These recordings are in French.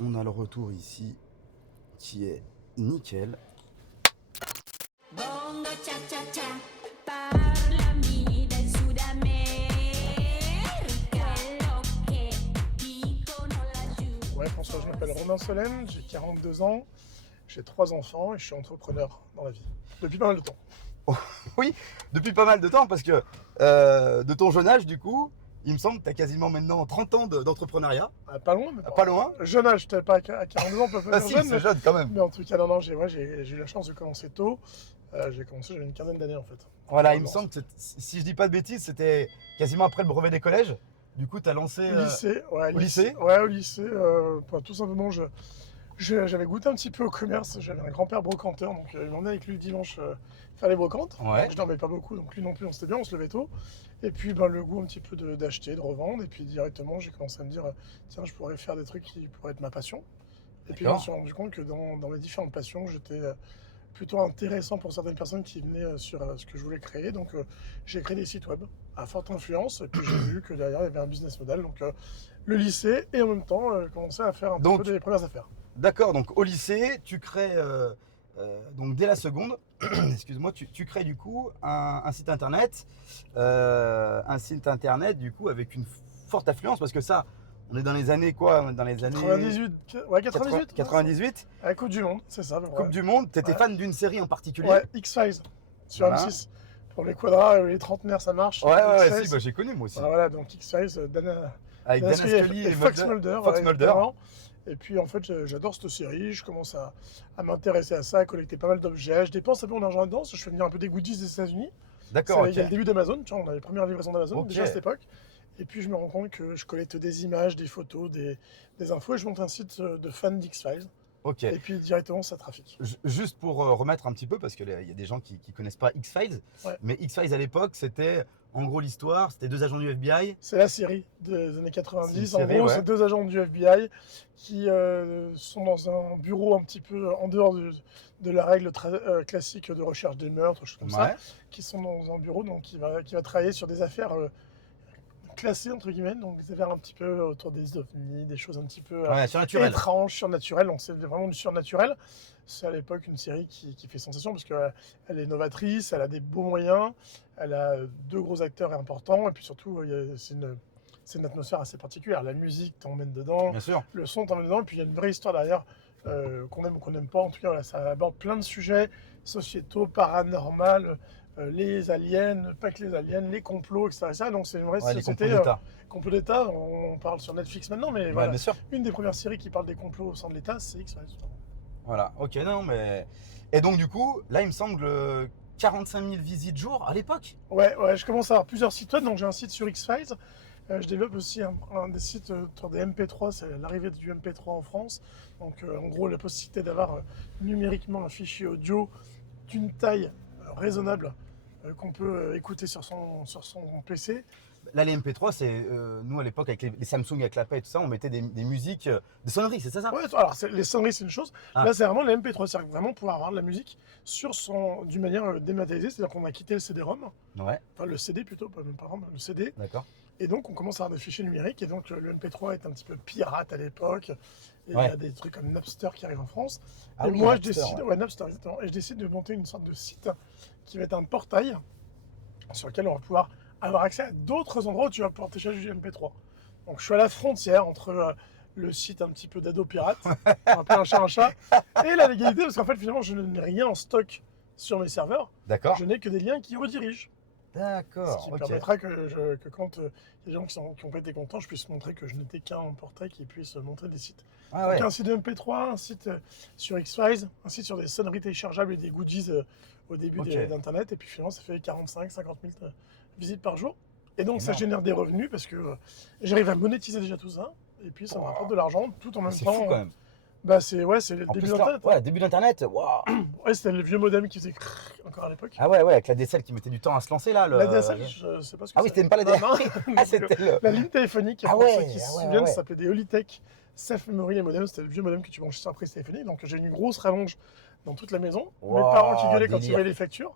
On a le retour ici qui est nickel. Bongo cha cha cha, parlami del Sud America, quello che dicono laggiù. Ouais, François, je m'appelle Romain Solène, j'ai 42 ans, j'ai 3 enfants et je suis entrepreneur dans la vie. Depuis pas mal de temps. Oui, depuis pas mal de temps parce que de ton jeune âge du coup, il me semble que tu as quasiment maintenant 30 ans d'entrepreneuriat. Pas loin, mais Pas loin. jeune âge, peut-être pas à 42 ans, on peut pas Ah dire si, jeune, c'est jeune quand même. mais en tout cas, non, j'ai eu la chance de commencer tôt. J'avais une quinzaine d'années en fait. Voilà, il me semble que si je dis pas de bêtises, c'était quasiment après le brevet des collèges. Du coup, tu as lancé Au lycée, ouais, au lycée. Ouais, au lycée, tout simplement, j'avais goûté un petit peu au commerce. J'avais un grand-père brocanteur, donc il m'emmenait avec lui le dimanche faire les brocantes. Ouais. Donc, je dormais pas beaucoup, donc lui non plus, on s'était bien, on se levait tôt. Et puis le goût un petit peu d'acheter, de revendre. Et puis directement, j'ai commencé à me dire, tiens, je pourrais faire des trucs qui pourraient être ma passion. Et puis je me D'accord. suis rendu compte que dans mes différentes passions, j'étais plutôt intéressant pour certaines personnes qui venaient sur ce que je voulais créer. Donc j'ai créé des sites web à forte influence. Et puis j'ai vu que derrière, il y avait un business model. Donc le lycée et en même temps, commencer à faire un Donc, peu des premières affaires. d'accord, donc au lycée, tu crées, donc dès la seconde, excuse-moi, tu crées du coup un site internet, du coup avec une forte affluence parce que ça, on est dans les années quoi? Dans les années 98, ouais, 98. 98, La Coupe du Monde, c'est ça. Coupe du Monde. Tu étais Ouais. fan d'une série en particulier? Ouais, X-Files sur Voilà. M6. Pour les quadras, les trentenaires, ça marche. Ouais, X-Files, si, bah, j'ai connu moi aussi. Voilà, donc X-Files, Avec Dan Ascoli et Fox Mulder. Fox Ouais, Mulder. exactement. Et puis en fait, j'adore cette série, je commence à m'intéresser à ça, à collecter pas mal d'objets. Je dépense un peu mon argent là-dedans, je fais venir un peu des goodies des États-Unis. D'accord, Il y a le ok. début d'Amazon, tu vois, on a les premières livraisons d'Amazon Ok. déjà à cette époque. Et puis je me rends compte que je collecte des images, des photos, des infos et je monte un site de fans d'X-Files. Ok. Et puis directement ça trafique. Juste pour remettre un petit peu, parce qu'il y a des gens qui ne connaissent pas X-Files, Ouais. mais X-Files à l'époque, c'était en gros l'histoire, c'était deux agents du FBI. C'est la série des années 90. C'est une série, en gros, ouais. c'est 2 agents du FBI qui sont dans un bureau un petit peu en dehors de la règle classique de recherche des meurtres, choses comme ça, Ouais. qui sont dans un bureau donc, qui va travailler sur des affaires classées, entre guillemets, donc des affaires un petit peu autour des ovnis, des choses un petit peu Ouais, surnaturel. étranges, surnaturelles. Donc c'est vraiment du surnaturel. C'est à l'époque une série qui fait sensation parce qu'elle est novatrice, elle a des beaux moyens, elle a 2 gros acteurs importants et puis surtout c'est une atmosphère assez particulière. La musique t'emmène dedans, Bien sûr. le son t'emmène dedans, et puis il y a une vraie histoire derrière qu'on aime ou qu'on n'aime pas. En tout cas, voilà, ça aborde plein de sujets sociétaux, paranormal, les aliens, pas que les aliens, les complots, etc. Donc c'est une vraie Ouais, les société. complots d'État. Complot d'État, on parle sur Netflix maintenant, mais Ouais, voilà. bien sûr. Une des premières séries qui parle des complots au sein de l'État, c'est X-Files. Voilà, ok, non, mais. Et donc, du coup, là, il me semble 45 000 visites jour à l'époque. Ouais, je commence à avoir plusieurs sites web. Donc j'ai un site sur X-Files. Je développe aussi un des sites sur des MP3. C'est l'arrivée du MP3 en France. Donc en gros, la possibilité d'avoir numériquement un fichier audio d'une taille raisonnable qu'on peut écouter sur son PC. Là, les MP3, c'est nous à l'époque avec les Samsung avec la paix et tout ça, on mettait des musiques, des sonneries, c'est ça? Ouais, alors les sonneries, c'est une chose. Ah. Là, c'est vraiment les MP3. C'est-à-dire vraiment pouvoir avoir de la musique d'une manière dématérialisée. C'est-à-dire qu'on a quitté le CD-ROM. Ouais, Enfin, le CD plutôt, pas même pas ROM, le CD. d'accord. Et donc, on commence à avoir des fichiers numériques. Et donc, le MP3 est un petit peu pirate à l'époque. Et Ouais. il y a des trucs comme Napster qui arrivent en France. Ah et oui, moi, Napster, je décide, ouais. ouais, Napster, exactement. Et je décide de monter une sorte de site qui va être un portail sur lequel on va pouvoir avoir accès à d'autres endroits où tu vas pouvoir télécharger du MP3. Donc, je suis à la frontière entre le site un petit peu d'ado pirate, un peu un chat, et la légalité, parce qu'en fait, finalement, je n'ai rien en stock sur mes serveurs. D'accord. Je n'ai que des liens qui redirigent. Ce D'accord, qui ok. permettra que quand il y a des gens qui ont pas été contents, je puisse montrer que je n'étais qu'un portail qui puisse montrer des sites. Ah ouais, Donc un site de MP3, un site sur X-Files, un site sur des sonneries téléchargeables et des goodies au début Ok. d'Internet. Et puis finalement, ça fait 45-50 000 visites par jour. Et donc ça Énorme. génère des revenus parce que j'arrive à monétiser déjà tout ça. Et puis ça me rapporte de l'argent tout en même c'est temps. fou quand même. Bah c'est le En début plus, là, d'Internet. ouais, début d'Internet, waouh. Ouais, c'était le vieux modem qui faisait encore à l'époque. Ah ouais, avec la DSL qui mettait du temps à se lancer là. La DSL, je sais pas ce que Ah oui, c'est. c'était même pas la DSL. Non, Ah, c'était le. la ligne téléphonique, Ah pour ouais, ceux qui ah se ouais, souviennent, ouais. ça s'appelait des Holitech Safe Memory et modem. C'était le vieux modem que tu branchais sur la prise téléphonique. Donc j'ai une grosse rallonge dans toute la maison. Mes Wow, parents qui gueulaient quand ils délire. voyaient les factures.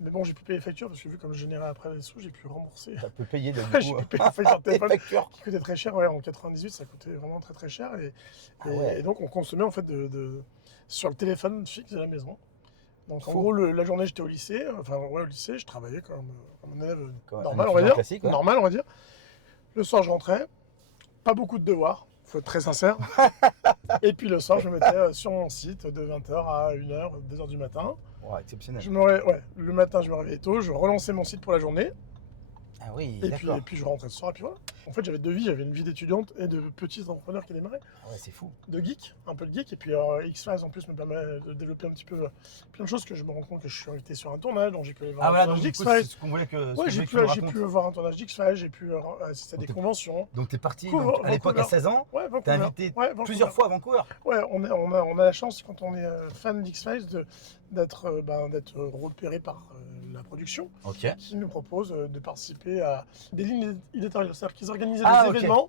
Mais bon, j'ai pu payer les factures parce que vu comme je générais après les sous, j'ai pu rembourser. Ça peut payer du J'ai coup pu payer les factures de les téléphone factures. qui coûtaient très cher. Ouais, en 98, ça coûtait vraiment très très cher. Ah ouais. Et donc, on consommait en fait sur le téléphone fixe de la maison. Donc, en Fou. gros, la journée, j'étais au lycée. Enfin, ouais, au lycée, je travaillais comme un élève Comme un normal, on va étudiant dire. classique, ouais. Normal, on va dire. Le soir, je rentrais. Pas beaucoup de devoirs, faut être très sincère. Et puis le soir, je me mettais sur mon site de 20h à 1h, 2h du matin. Ouais, exceptionnel. Ouais, le matin, je me réveillais tôt, je relançais mon site pour la journée. Ah oui, Et puis, d'accord. je rentrais le soir, et puis voilà. En fait, j'avais deux vies, j'avais une vie d'étudiante et de petit entrepreneur qui démarrait. Ah ouais, c'est fou. De geek, un peu de geek. Et puis X-Files en plus me permet de développer un petit peu plein de choses que je me rends compte que je suis invité sur un tournage, donc j'ai pu aller voir Ah un voilà, tournage donc du coup, d'X-Files. c'est ce qu'on voulait que, ce Ouais, que je j'ai voulais que tu me pu racontes. voir un tournage d'X-Files, j'ai pu assister à des Donc, conventions. Donc t'es parti Cool, donc, à l'époque à Vancouver. 16 ans, Ouais, t'es Vancouver. invité Ouais, Vancouver. plusieurs fois à Vancouver. Ouais, on a la chance, quand on est fan d'X-Files, d'être repéré par la production, Ok. qui nous propose de participer à des lignes éditoriales. C'est-à-dire qu'ils organisaient Ah, des ok. événements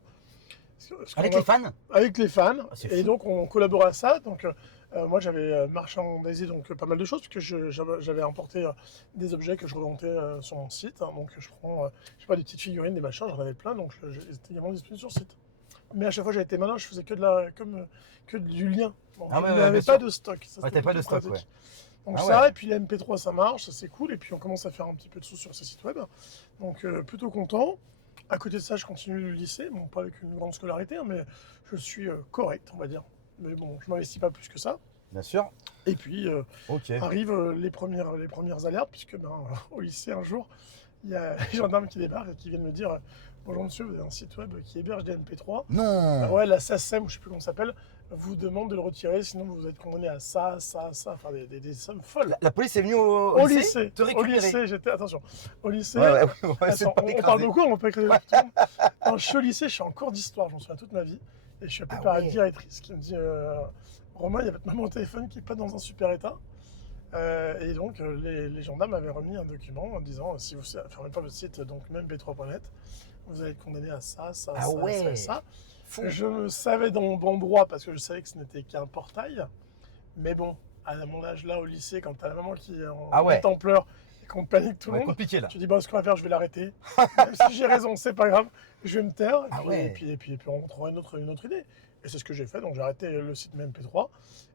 Avec les fans. avec les fans, Ah, c'est et fou. donc on collaborait à ça. Donc moi j'avais marchandisé donc pas mal de choses, puisque j'avais importé des objets que je revendais sur mon site. Hein. Donc je prends, je sais pas, des petites figurines, des machins, j'en avais plein, donc j'étais également disponible sur le site. Mais à chaque fois j'avais été malin, je faisais que du lien. Bon, Ah ouais, je ouais, n'avais bien pas sûr. de stock. Ça, Ouais, c'était t'avais pas de plus stock, pratique. Donc Ah ça, ouais. et puis les MP3 ça marche, ça c'est cool, et puis on commence à faire un petit peu de sous sur ce site web. Donc plutôt content. À côté de ça, je continue le lycée, bon pas avec une grande scolarité, hein, mais je suis correct, on va dire. Mais bon, je m'investis pas plus que ça. Bien sûr. Et puis Ok. arrivent les premières alertes, puisque au lycée un jour, il y a les gendarmes qui débarquent et qui viennent me dire bonjour monsieur, vous avez un site web qui héberge des MP3. Non. Ouais, la SACEM, ou je sais plus comment ça s'appelle, vous demande de le retirer, sinon vous êtes condamné à ça, enfin des sommes folles. La police est venue Au lycée, te au récupérer. lycée, j'étais, attention, au lycée, Ouais, c'est attends, pas on parle écrasé. beaucoup, on va pas écrire tout le monde. Non, je suis au lycée, je suis en cours d'histoire, j'en souviens toute ma vie, et je suis appelé Ah par la ouais. directrice qui me dit Romain, il y a votre maman au téléphone qui n'est pas dans un super état. Et donc les gendarmes m'avaient remis un document en disant si vous ne fermez pas votre site, donc même b3.net, vous allez être condamné à ça, ça, Ah ça, ouais. ça et ça. Fou. Je me savais dans mon bon droit parce que je savais que ce n'était qu'un portail. Mais bon, à mon âge là au lycée, quand t'as la maman qui est Ah ouais. en pleurs et qu'on panique tout le Ouais, monde, compliqué là. tu dis bon, ce qu'on va faire, je vais l'arrêter. Même si j'ai raison, c'est pas grave, je vais me taire Ah ouais. et puis on trouvera une autre idée. Et c'est ce que j'ai fait, donc j'ai arrêté le site MP3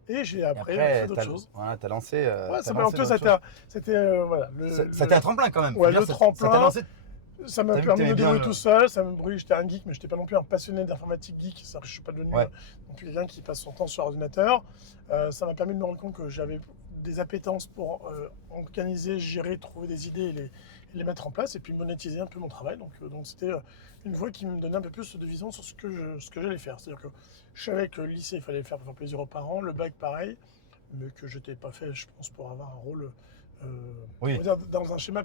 et j'ai après fait d'autres choses. Voilà, t'as lancé. Ouais, t'as en lancé plus, d'autres choses. c'était voilà, Ça t'a un tremplin quand même. Ouais, Faut le dire, tremplin. Ça t'a lancé. ça m'a T'as vu que permis de t'aimais me bien débrouiller le- tout seul. Ça me brûle, j'étais un geek, mais j'étais pas non plus un passionné d'informatique geek. C'est-à-dire que je suis pas devenu Ouais. non plus quelqu'un qui passe son temps sur ordinateur. Ça m'a permis de me rendre compte que j'avais des appétences pour organiser, gérer, trouver des idées et les mettre en place, et puis monétiser un peu mon travail. Donc c'était une voie qui me donnait un peu plus de vision sur ce que j'allais faire. C'est-à-dire que je savais que le lycée, il fallait le faire pour faire plaisir aux parents, le bac pareil, mais que je n'étais pas fait, je pense, pour avoir un rôle Oui. on va dire, dans un schéma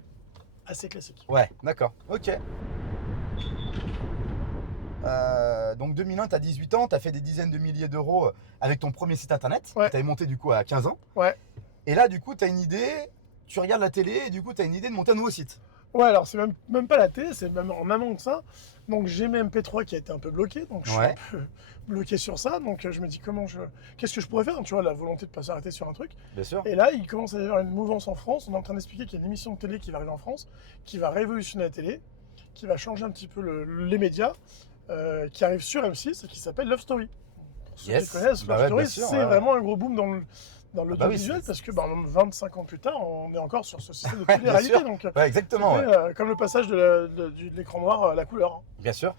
assez classique. Ouais, d'accord. Ok. Donc 2001, t'as 18 ans, t'as fait des dizaines de milliers d'euros avec ton premier site internet. Ouais. Que t'avais monté du coup à 15 ans. Ouais. Et là, du coup, t'as une idée, tu regardes la télé et du coup, t'as une idée de monter un nouveau site. Ouais, alors c'est même pas la télé, c'est même en amont de ça. Donc j'ai mes MP3 qui a été un peu bloqué, donc je suis Ouais. un peu bloqué sur ça. Donc je me dis qu'est-ce que je pourrais faire, tu vois, la volonté de pas s'arrêter sur un truc. Bien sûr. Et là, il commence à y avoir une mouvance en France. On est en train d'expliquer qu'il y a une émission de télé qui va arriver en France, qui va révolutionner la télé, qui va changer un petit peu les médias, qui arrive sur M6 et qui s'appelle Love Story. Pour ceux Yes. qui connaissent, Bah Love ouais, bien Story, sûr, c'est ouais. vraiment un gros boom dans bah oui, l'audiovisuel, c'est- parce que 25 ans plus tard, on est encore sur ce système de Ouais, télé-réalité. bien sûr. Donc Ouais, exactement. c'était, Ouais. comme le passage de l'écran noir à la couleur. Bien sûr.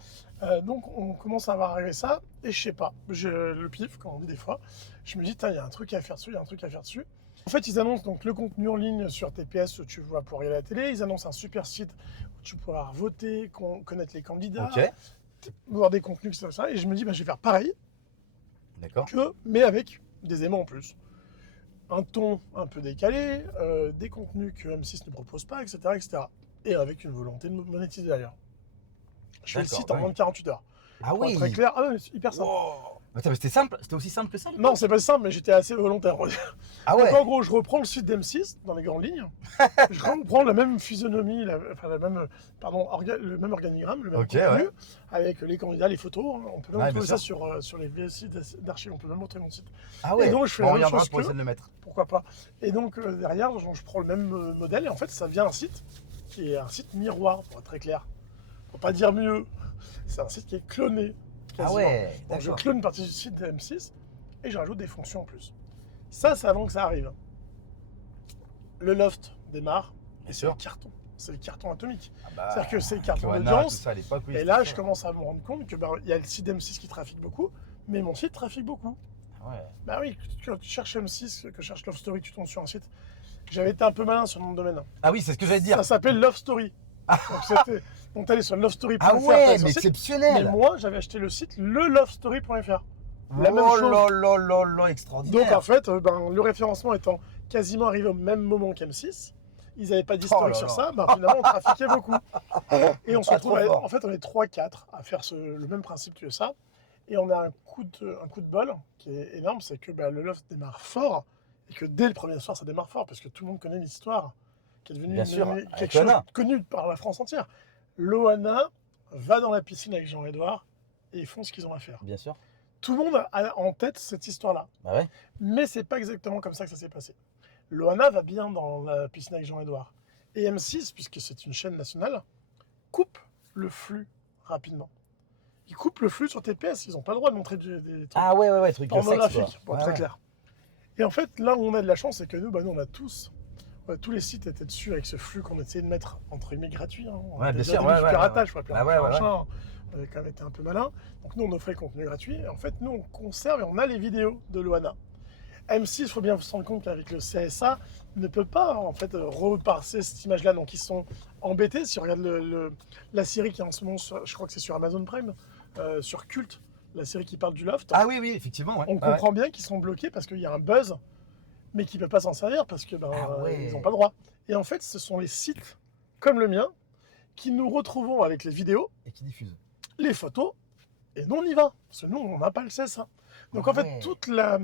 Donc on commence à voir arriver ça, et je sais pas, le pif, comme on dit des fois, je me dis, il y a un truc à faire dessus, il y a un truc à faire dessus. En fait, ils annoncent donc le contenu en ligne sur TPS où tu vas pouvoir regarder la télé, ils annoncent un super site où tu pourras voter, connaître les candidats, Ok. voir des contenus, ça, et je me dis, je vais faire pareil, D'accord. mais avec des aimants en plus. Un ton un peu décalé, des contenus que M6 ne propose pas, etc., etc. Et avec une volonté de monétiser d'ailleurs. Je fais le D'accord, site en ouais. moins de 48 heures. Ah Pour oui. être très clair, ah ouais, c'est hyper simple. Wow. Attends, mais c'était simple, c'était aussi simple que ça? Non, c'est pas simple, mais j'étais assez volontaire. Ah Donc ouais. en gros, je reprends le site d'M6 dans les grandes lignes. Je reprends la même physionomie, le même organigramme, le même Ok, contenu, ouais. avec les candidats, les photos. Hein. On peut même Ouais, trouver bien ça sur les vieux sites d'archives. On peut même montrer mon site. Ah ouais. Et donc, je fais On la même regardera chose pour qu'eux. essayer de le mettre. Pourquoi pas. Et donc derrière, je prends le même modèle et en fait, ça vient un site qui est un site miroir, pour être très clair. Pour pas dire mieux. C'est un site qui est cloné. Ah Quasiment. ouais. Donc je D'accord. clone une partie du site de M6 et je rajoute des fonctions en plus. Ça, c'est avant que ça arrive. Le loft démarre et Bien c'est le sûr. carton. C'est le carton atomique. Ah bah, C'est-à-dire que c'est le carton Loana, d'audience. tout ça à l'époque, oui, Et c'était là, ça. je commence à me rendre compte que il y a le site M6 qui trafique beaucoup, mais mon site trafique beaucoup. Ah ouais. Bah oui, quand tu cherches M6, que tu cherches Love Story, tu tombes sur un site. J'avais été un peu malin sur le nom de domaine. Ah oui, c'est ce que j'allais dire. Ça s'appelle Love Story. Donc t'allais sur lovestory.fr. Ah t'allais ouais, sur mais le site. exceptionnel. Mais moi, j'avais acheté le site lelovestory.fr. La même Oh chose. là là là là, extraordinaire. Donc en fait, le référencement étant quasiment arrivé au même moment qu'M6, ils n'avaient pas d'historique Oh là sur là. ça, finalement on trafiquait beaucoup. Et on se Ah, retrouve, trop fort. en fait on est 3-4 à faire le même principe que ça. Et on a un coup de bol qui est énorme, c'est que le loft démarre fort, et que dès le premier soir ça démarre fort, parce que tout le monde connaît l'histoire, qui est devenue Bien sûr, quelque avec chose Loana. de connu par la France entière. Loana va dans la piscine avec Jean-Édouard, et ils font ce qu'ils ont à faire. Bien sûr. Tout le monde a en tête cette histoire-là. Bah ouais. Mais c'est pas exactement comme ça que ça s'est passé. Loana va bien dans la piscine avec Jean-Édouard. Et M6, puisque c'est une chaîne nationale, coupe le flux rapidement. Ils coupent le flux sur TPS, ils n'ont pas le droit de montrer des trucs Ah ouais, truc de sexe, quoi. pornographiques, pour être Ouais, très ouais. clair. Et en fait, là où on a de la chance, c'est que nous, on a tous les sites étaient dessus avec ce flux qu'on essayait de mettre entre guillemets gratuit. Hein. On Ouais, a bien déjà sûr, vu ouais, du ouais, piratage, ouais. faut appeler Bah un ouais, chat ouais, un chat. On avait quand même été un peu malin. Donc nous, on offrait le contenu gratuit. Et en fait, nous, on conserve et on a les vidéos de Loana. M6, il faut bien se rendre compte qu'avec le CSA, ne peut pas en fait repasser cette image-là. Donc ils sont embêtés. Si on regarde la série qui est en ce moment, je crois que c'est sur Amazon Prime, sur Cult, la série qui parle du loft, Ah oui, effectivement. Ouais. on Ouais. comprend bien qu'ils sont bloqués parce qu'il y a un buzz, mais qu'ils ne peuvent pas s'en servir parce que Ah ouais. ils n'ont pas le droit. Et en fait, ce sont les sites comme le mien qui nous retrouvons avec les vidéos, Et qui diffuse. les photos, et nous on y va. Parce que nous, on n'a pas le CSA. Donc Ah en fait, ouais.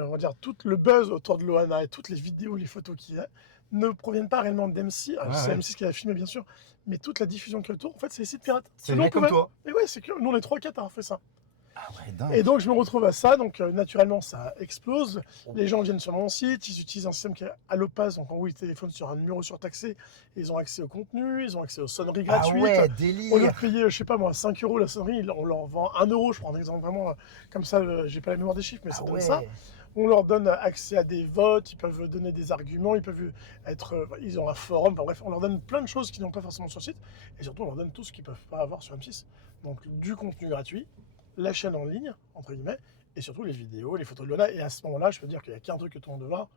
on va dire, tout le buzz autour de Loana et toutes les vidéos, les photos qu'il y a, ne proviennent pas réellement d'M6. Ouais, C'est ouais. M6 qui a filmé, bien sûr, mais toute la diffusion qui est autour, en fait, c'est les sites pirates. C'est Nous, les on mecs comme pouvait- toi. Et ouais, c'est que nous, on est 3-4 à avoir fait ça. Ah ouais, dingue. Et donc, je me retrouve à ça. Donc, naturellement, ça explose. Les gens viennent sur mon site. Ils utilisent un système qui est Allopass. Donc, en gros, ils téléphonent sur un numéro surtaxé. Ils ont accès au contenu. Ils ont accès aux sonneries Ah gratuites. ouais, Au lieu délire. de payer, je sais pas moi, 5 euros la sonnerie, on leur vend 1 euro. Je prends un exemple vraiment comme ça. J'ai pas la mémoire des chiffres, mais ça Ah donne ouais. ça. On leur donne accès à des votes. Ils peuvent donner des arguments. Ils peuvent ils ont un forum. Enfin, bref, on leur donne plein de choses qu'ils n'ont pas forcément sur le site. Et surtout, on leur donne tout ce qu'ils peuvent pas avoir sur M6. Donc, du contenu gratuit, la chaîne en ligne, entre guillemets, et surtout les vidéos, les photos de Lola. Et à ce moment-là, je peux dire qu'il n'y a qu'un truc que tout le monde veut voir.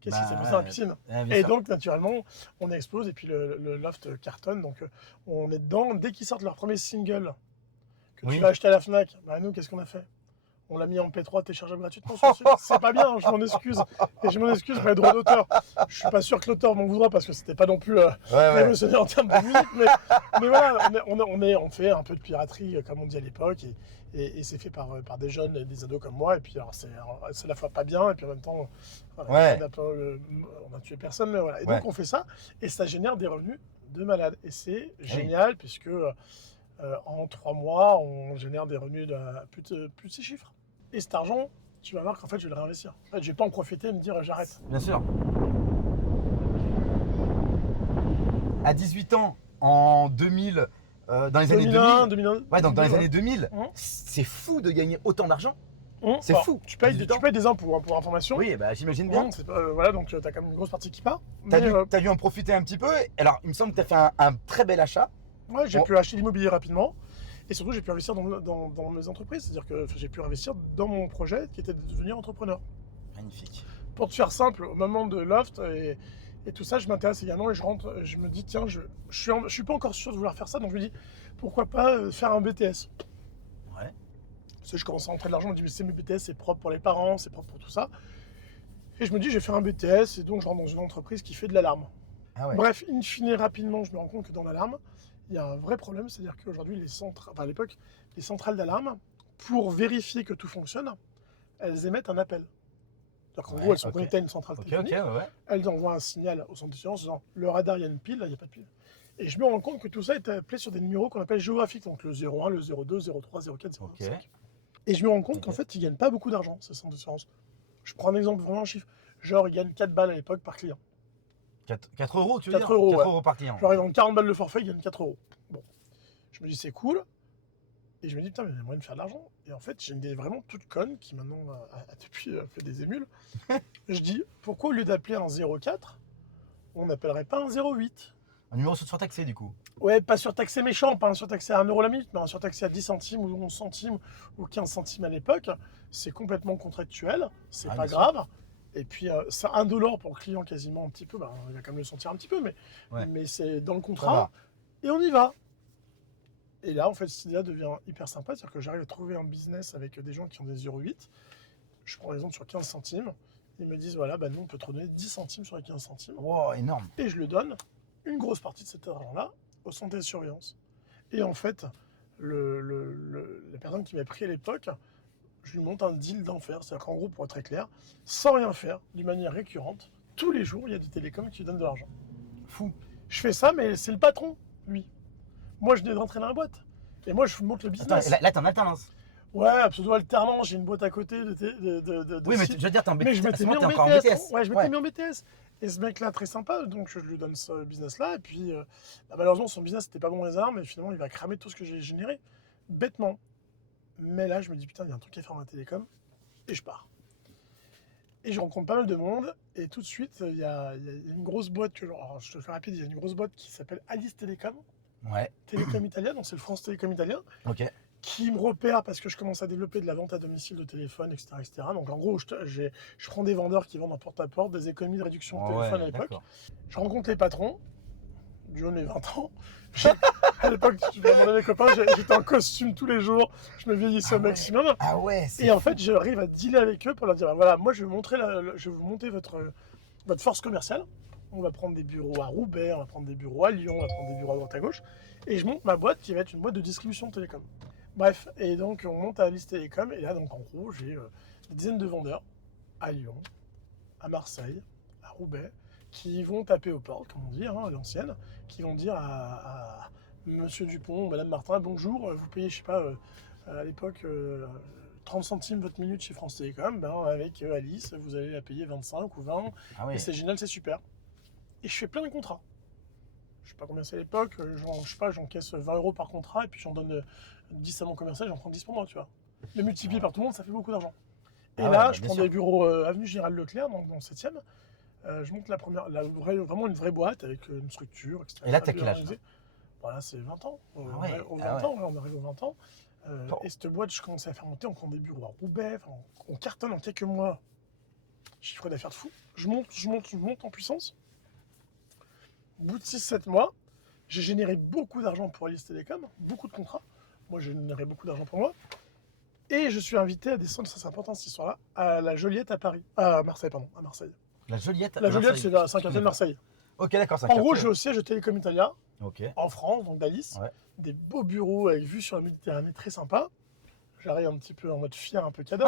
Qu'est-ce qui s'est passé dans la piscine? Ouais, bien Et sûr. donc, naturellement, on explose. Et puis, le loft cartonne. Donc, on est dedans. Dès qu'ils sortent leur premier single que Oui. tu vas acheter à la Fnac, nous, qu'est-ce qu'on a fait? On l'a mis en P3 téléchargeable gratuitement sur le site. C'est pas bien, je m'en excuse. Et je m'en excuse pour les droits d'auteur. Je suis pas sûr que l'auteur m'en voudra parce que c'était pas non plus Ouais, ouais. révolutionnaire en termes de musique. Mais voilà, on fait un peu de piraterie, comme on dit à l'époque. Et c'est fait par des jeunes, des ados comme moi. Et puis, alors, c'est à la fois pas bien. Et puis en même temps, voilà, Ouais. on a tué personne. Mais voilà. Et Ouais. donc, on fait ça. Et ça génère des revenus de malade. Et c'est génial puisque en 3 mois, on génère des revenus de plus de 6 chiffres. Et cet argent, tu vas voir qu'en fait, je vais le réinvestir. En fait, je vais pas en profiter et me dire j'arrête. Bien sûr. À 18 ans, en 2000, dans les années 2001, 2000. 2001. Ouais, donc dans les années 2000, Mmh. c'est fou de gagner autant d'argent. C'est Alors, fou. Tu payes 18 ans. des impôts pour information. Oui, bah, j'imagine bien. Mmh, voilà, donc tu as quand même une grosse partie qui part. T'as Mais dû en profiter un petit peu. Alors, il me semble que tu as fait un très bel achat. ouais, j'ai Bon. pu acheter l'immobilier rapidement. Et surtout, j'ai pu investir dans mes entreprises. C'est-à-dire que j'ai pu investir dans mon projet qui était de devenir entrepreneur. Magnifique. Pour te faire simple, au moment de Loft et tout ça, je m'intéresse également et je rentre, je me dis, tiens, je suis pas encore sûr de vouloir faire ça. Donc je me dis, pourquoi pas faire un BTS? Ouais. Parce que je commence à rentrer de l'argent, je me dis, mais c'est mes BTS, c'est propre pour les parents, c'est propre pour tout ça. Et je me dis, je vais faire un BTS et donc je rentre dans une entreprise qui fait de l'alarme. Ah ouais. Bref, in fine, rapidement, je me rends compte que dans l'alarme, il y a un vrai problème, c'est-à-dire qu'aujourd'hui, à l'époque, les centrales d'alarme pour vérifier que tout fonctionne, elles émettent un appel. C'est-à-dire qu'en Ouais, gros, elles sont ok. connectées à une centrale Ok, téléphonique. ouais. Elles envoient un signal au centre de surveillance disant le radar, il y a une pile, là, il n'y a pas de pile. Et je me rends compte que tout ça est appelé sur des numéros qu'on appelle géographiques, donc le 01, le 02, 03, 04, 05. Ok. Et je me rends compte Ok. qu'en fait, ils ne gagnent pas beaucoup d'argent, ces centres de surveillance. Je prends un exemple, vraiment un chiffre. Genre, ils gagnent 4 balles à l'époque par client. 4 euros, tu veux 4 dire euros, 4 ouais. euros par client. Genre, ils vendent 40 balles de forfait, ils gagnent 4 euros. Bon. Je me dis, c'est cool. Et je me dis, putain, mais il y a moyen de faire de l'argent. Et en fait, j'ai une idée vraiment toute conne qui maintenant depuis fait des émules. Je dis, pourquoi au lieu d'appeler un 04, on n'appellerait pas un 08? Un numéro surtaxé du coup. Ouais, pas surtaxé méchant, pas un surtaxé à 1 euro la minute, mais un surtaxé à 10 centimes ou 11 centimes ou 15 centimes à l'époque. C'est complètement contractuel, c'est Ah, pas bien grave. Et puis, c'est $1 pour le client quasiment un petit peu. Bah, il va quand même le sentir un petit peu, Ouais. mais c'est dans le Ça contrat. va. Et on y va. Et là, en fait, cette idée devient hyper sympa. C'est-à-dire que j'arrive à trouver un business avec des gens qui ont des 0,8. Je prends l'exemple sur 15 centimes. Ils me disent, voilà, bah, nous, on peut te redonner 10 centimes sur les 15 centimes. Wow, énorme. Et je le donne, une grosse partie de cet argent-là, au centre de surveillance. Et en fait, la personne qui m'a pris à l'époque, je lui monte un deal d'enfer. C'est-à-dire qu'en gros, pour être très clair, sans rien faire, d'une manière récurrente, tous les jours, il y a des télécoms qui lui donnent de l'argent. Fou. Je fais ça, mais c'est le patron, lui. Moi, je venais de rentrer dans la boîte. Et moi, je vous montre le Attends, business. là t'es en alternance. Ouais, pseudo-alternant, j'ai une boîte à côté de Oui, mais sites. je veux dire, t'es en BTS. Mais je m'étais mis en t'es encore en BTS. BTS. Ouais, je m'étais mis en BTS. Et ce mec-là, très sympa, donc je lui donne ce business-là. Et puis, malheureusement, son business n'était pas bon les armes. Et finalement, il va cramer tout ce que j'ai généré. Bêtement. Mais là, je me dis, putain, il y a un truc à faire dans la télécom. Et je pars. Et je rencontre pas mal de monde. Et tout de suite, il y a une grosse boîte que, alors, je te le fais rapide, il y a une grosse boîte qui s'appelle Alice Télécom. Ouais. Télécom Italia, donc c'est le France Télécom italien, Ok. qui me repère parce que je commence à développer de la vente à domicile de téléphone, etc. etc. Donc en gros, je prends des vendeurs qui vendent en porte-à-porte, des économies de réduction de téléphone à l'époque. d'accord. Je rencontre les patrons, du haut de mes 20 ans. À l'époque, je vais demander à mes copains, j'étais en costume tous les jours, je me vieillissais au Ah ouais. maximum. Ah ouais, c'est Et en fou. fait, j'arrive à dealer avec eux pour leur dire, bah, voilà, moi je vais vous monter votre force commerciale. On va prendre des bureaux à Roubaix, on va prendre des bureaux à Lyon, on va prendre des bureaux à droite à gauche. Et je monte ma boîte qui va être une boîte de distribution de télécom. Bref, et donc on monte à Alice Télécom. Et là, donc en gros, j'ai des dizaines de vendeurs à Lyon, à Marseille, à Roubaix, qui vont taper aux portes, comme on dit, à l'ancienne, qui vont dire à Monsieur Dupont, Madame Martin, bonjour, vous payez, je sais pas, à l'époque, 30 centimes votre minute chez France Télécom, ben, avec Alice, vous allez la payer 25 ou 20, Ah oui. et c'est génial, c'est super. Et je fais plein de contrats. Je sais pas combien c'est à l'époque, j'encaisse 20 euros par contrat, et puis j'en donne 10 à mon commercial, j'en prends 10 pour moi, tu vois. Le multiplier par tout le monde, ça fait beaucoup d'argent. Et Ah ouais, là, bah, je bien prends sûr. des bureaux avenue Général Leclerc, dans le 7e. Je monte vraiment une vraie boîte avec une structure, etc. Et là, t'as bien quel âge, organisée. Voilà, c'est 20 ans. Ah ouais, Aux ah 20 ouais. ans, on arrive aux 20 ans. Bon. Et cette boîte, je commence à faire monter, on prend des bureaux à Roubaix, enfin, on cartonne en quelques mois. Chiffre d'affaires de fou. Je monte en puissance. Au bout de 6-7 mois, j'ai généré beaucoup d'argent pour Alice Télécom, beaucoup de contrats. Moi, j'ai généré beaucoup d'argent pour moi. Et je suis invité à descendre, ça c'est important cette histoire-là, à la Joliette à Paris. À Marseille, pardon, à Marseille. La Joliette. La Joliette, Marseille. c'est la Saint-Quentin de Marseille. Ok, d'accord. En gros, je vais au siège de Télécom Italia, Ok. en France, donc d'Alice. Ouais. Des beaux bureaux avec vue sur la Méditerranée, très sympa. J'arrive un petit peu en mode fier, un peu cadeau.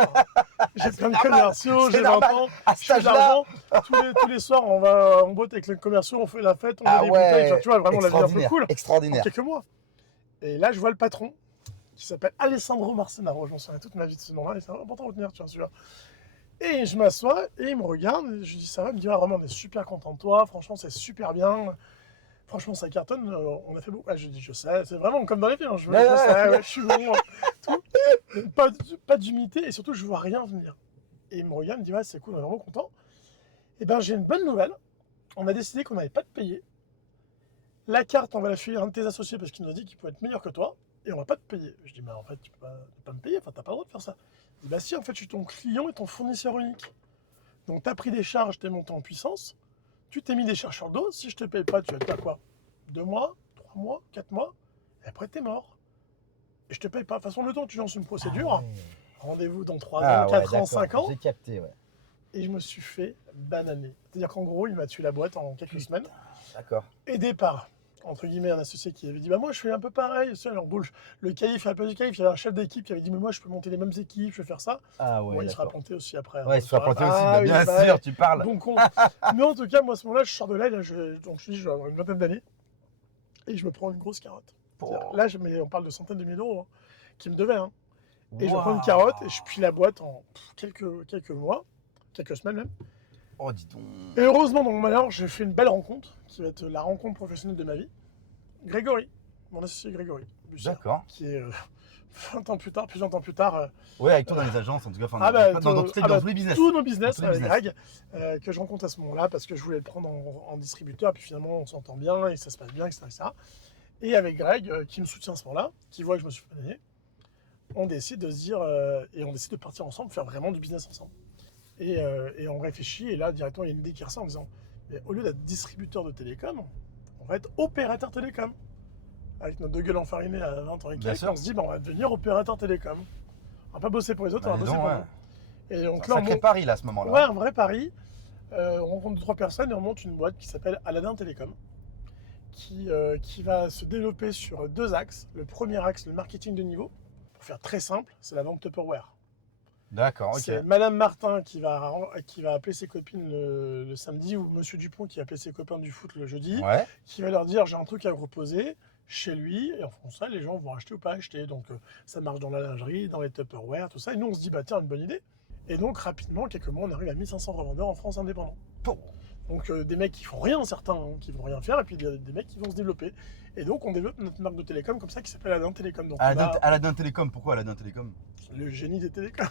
J'ai plein de normal, commerciaux, c'est j'ai 20 normal. ans, À je cet fais de âge-là. l'argent. Tous les soirs, on va en boîte avec les commerciaux, on fait la fête, on Ah met des bouteilles. Enfin, ouais. tu vois, vraiment la vie un peu Extraordinaire. cool. En Extraordinaire. quelques mois. Et là, je vois le patron, qui s'appelle Alessandro Marcenaro. Je m'en souviens toute ma vie de ce nom-là, et c'est important à retenir, tu vois, celui-là. Et je m'assois, et il me regarde, et je lui dis, ça va? Il me dit, ah, Romain, on est super content de toi, franchement, c'est super bien. Franchement, ça cartonne, on a fait beaucoup. Ah, je dis, je sais, c'est vraiment comme dans les films. Je Ouais, sais, ouais. je suis bon. Tout. Pas d'humilité, et surtout, je vois rien venir. Et il me regarde, il me dit, ouais, c'est cool, on est vraiment content. Et ben, j'ai une bonne nouvelle. On a décidé qu'on n'allait pas te payer. La carte, on va la filer à un de tes associés parce qu'il nous a dit qu'il pouvait être meilleur que toi, et on va pas te payer. Je dis, mais en fait, tu peux pas me payer, enfin, t'as pas le droit de faire ça. Il dit, bah si, en fait, je suis ton client et ton fournisseur unique. Donc, t'as pris des charges, t'es monté en puissance, tu t'es mis des charges sur le dos, si je te paye pas, tu vas te faire quoi? 2 mois, 3 mois, 4 mois, et après, t'es mort. Et je te paye pas. De toute façon, le temps que tu lances une procédure, Ah ouais. rendez-vous dans 3 Ah ans, ouais, 4 ans, d'accord. 5 ans, J'ai capté, ouais. et je me suis fait bananer. C'est-à-dire qu'en gros, il m'a tué la boîte en quelques semaines. D'accord. Aidé par entre guillemets, un associé qui avait dit bah moi je fais un peu pareil, alors bon, le calife, un peu du calife, il y avait un chef d'équipe qui avait dit mais moi je peux monter les mêmes équipes, je vais faire ça. Ah ouais, Bon, il sera d'accord. planté aussi après. Ouais, il se sera planté aussi, Ah bah, oui, bien bah, sûr, tu parles. donc mais en tout cas, moi à ce moment-là, je sors de là, et là donc je dis je vais avoir une vingtaine d'années et je me prends une grosse carotte. Oh. Là, mais on parle de centaines de milliers d'euros hein, qui me devaient. Hein. Et je me prends une Waouh. carotte et je plie la boîte en quelques mois, quelques semaines même. Oh, dis donc. Et heureusement, dans mon malheur, j'ai fait une belle rencontre, qui va être la rencontre professionnelle de ma vie. Grégory, mon associé Grégory Bussière, D'accord. qui est 20 ans plus tard, plus de 20 ans plus tard, Ouais, avec toi dans les agences, en tout cas, enfin, dans tous les business. tous nos business Dans tous les avec business. Greg, que je rencontre à ce moment-là, parce que je voulais le prendre en distributeur, et puis finalement, on s'entend bien, et ça se passe bien, etc. Et avec Greg, qui me soutient à ce moment-là, qui voit que je me suis fait donner, on décide de se dire, et on décide de partir ensemble, faire vraiment du business ensemble. Et on réfléchit, et là, directement, il y a une idée qui ressort en disant, mais au lieu d'être distributeur de télécom, on va être opérateur télécom. Avec nos deux gueules enfarinées à 20 ans et Bien quelques, sûr. on se dit, bah, on va devenir opérateur télécom. On va pas bosser pour les autres, on va Bah, dis bosser donc, pour ouais. nous. Et donc C'est un là, on sacré monte, pari, là, à ce moment-là. ouais, un vrai pari. On rencontre 2-3 personnes et on monte une boîte qui s'appelle Aladdin Télécom, qui va se développer sur 2 axes. Le premier axe, le marketing de niveau. Pour faire très simple, c'est la vente Tupperware. D'accord, ok. C'est Madame Martin qui va appeler ses copines le samedi, ou Monsieur Dupont qui va appeler ses copains du foot le jeudi, Ouais. qui va leur dire j'ai un truc à vous proposer chez lui, et en faisant ça, les gens vont acheter ou pas acheter. Donc ça marche dans la lingerie, dans les Tupperware, tout ça. Et nous, on se dit bah tiens, une bonne idée. Et donc rapidement, quelques mois, on arrive à 1500 revendeurs en France indépendants. Donc des mecs qui font rien, certains hein, qui vont rien faire, et puis des mecs qui vont se développer. Et donc on développe notre marque de télécom comme ça qui s'appelle Aladdin Télécom. Donc Aladdin Télécom, pourquoi Aladdin Télécom? le génie des télécoms.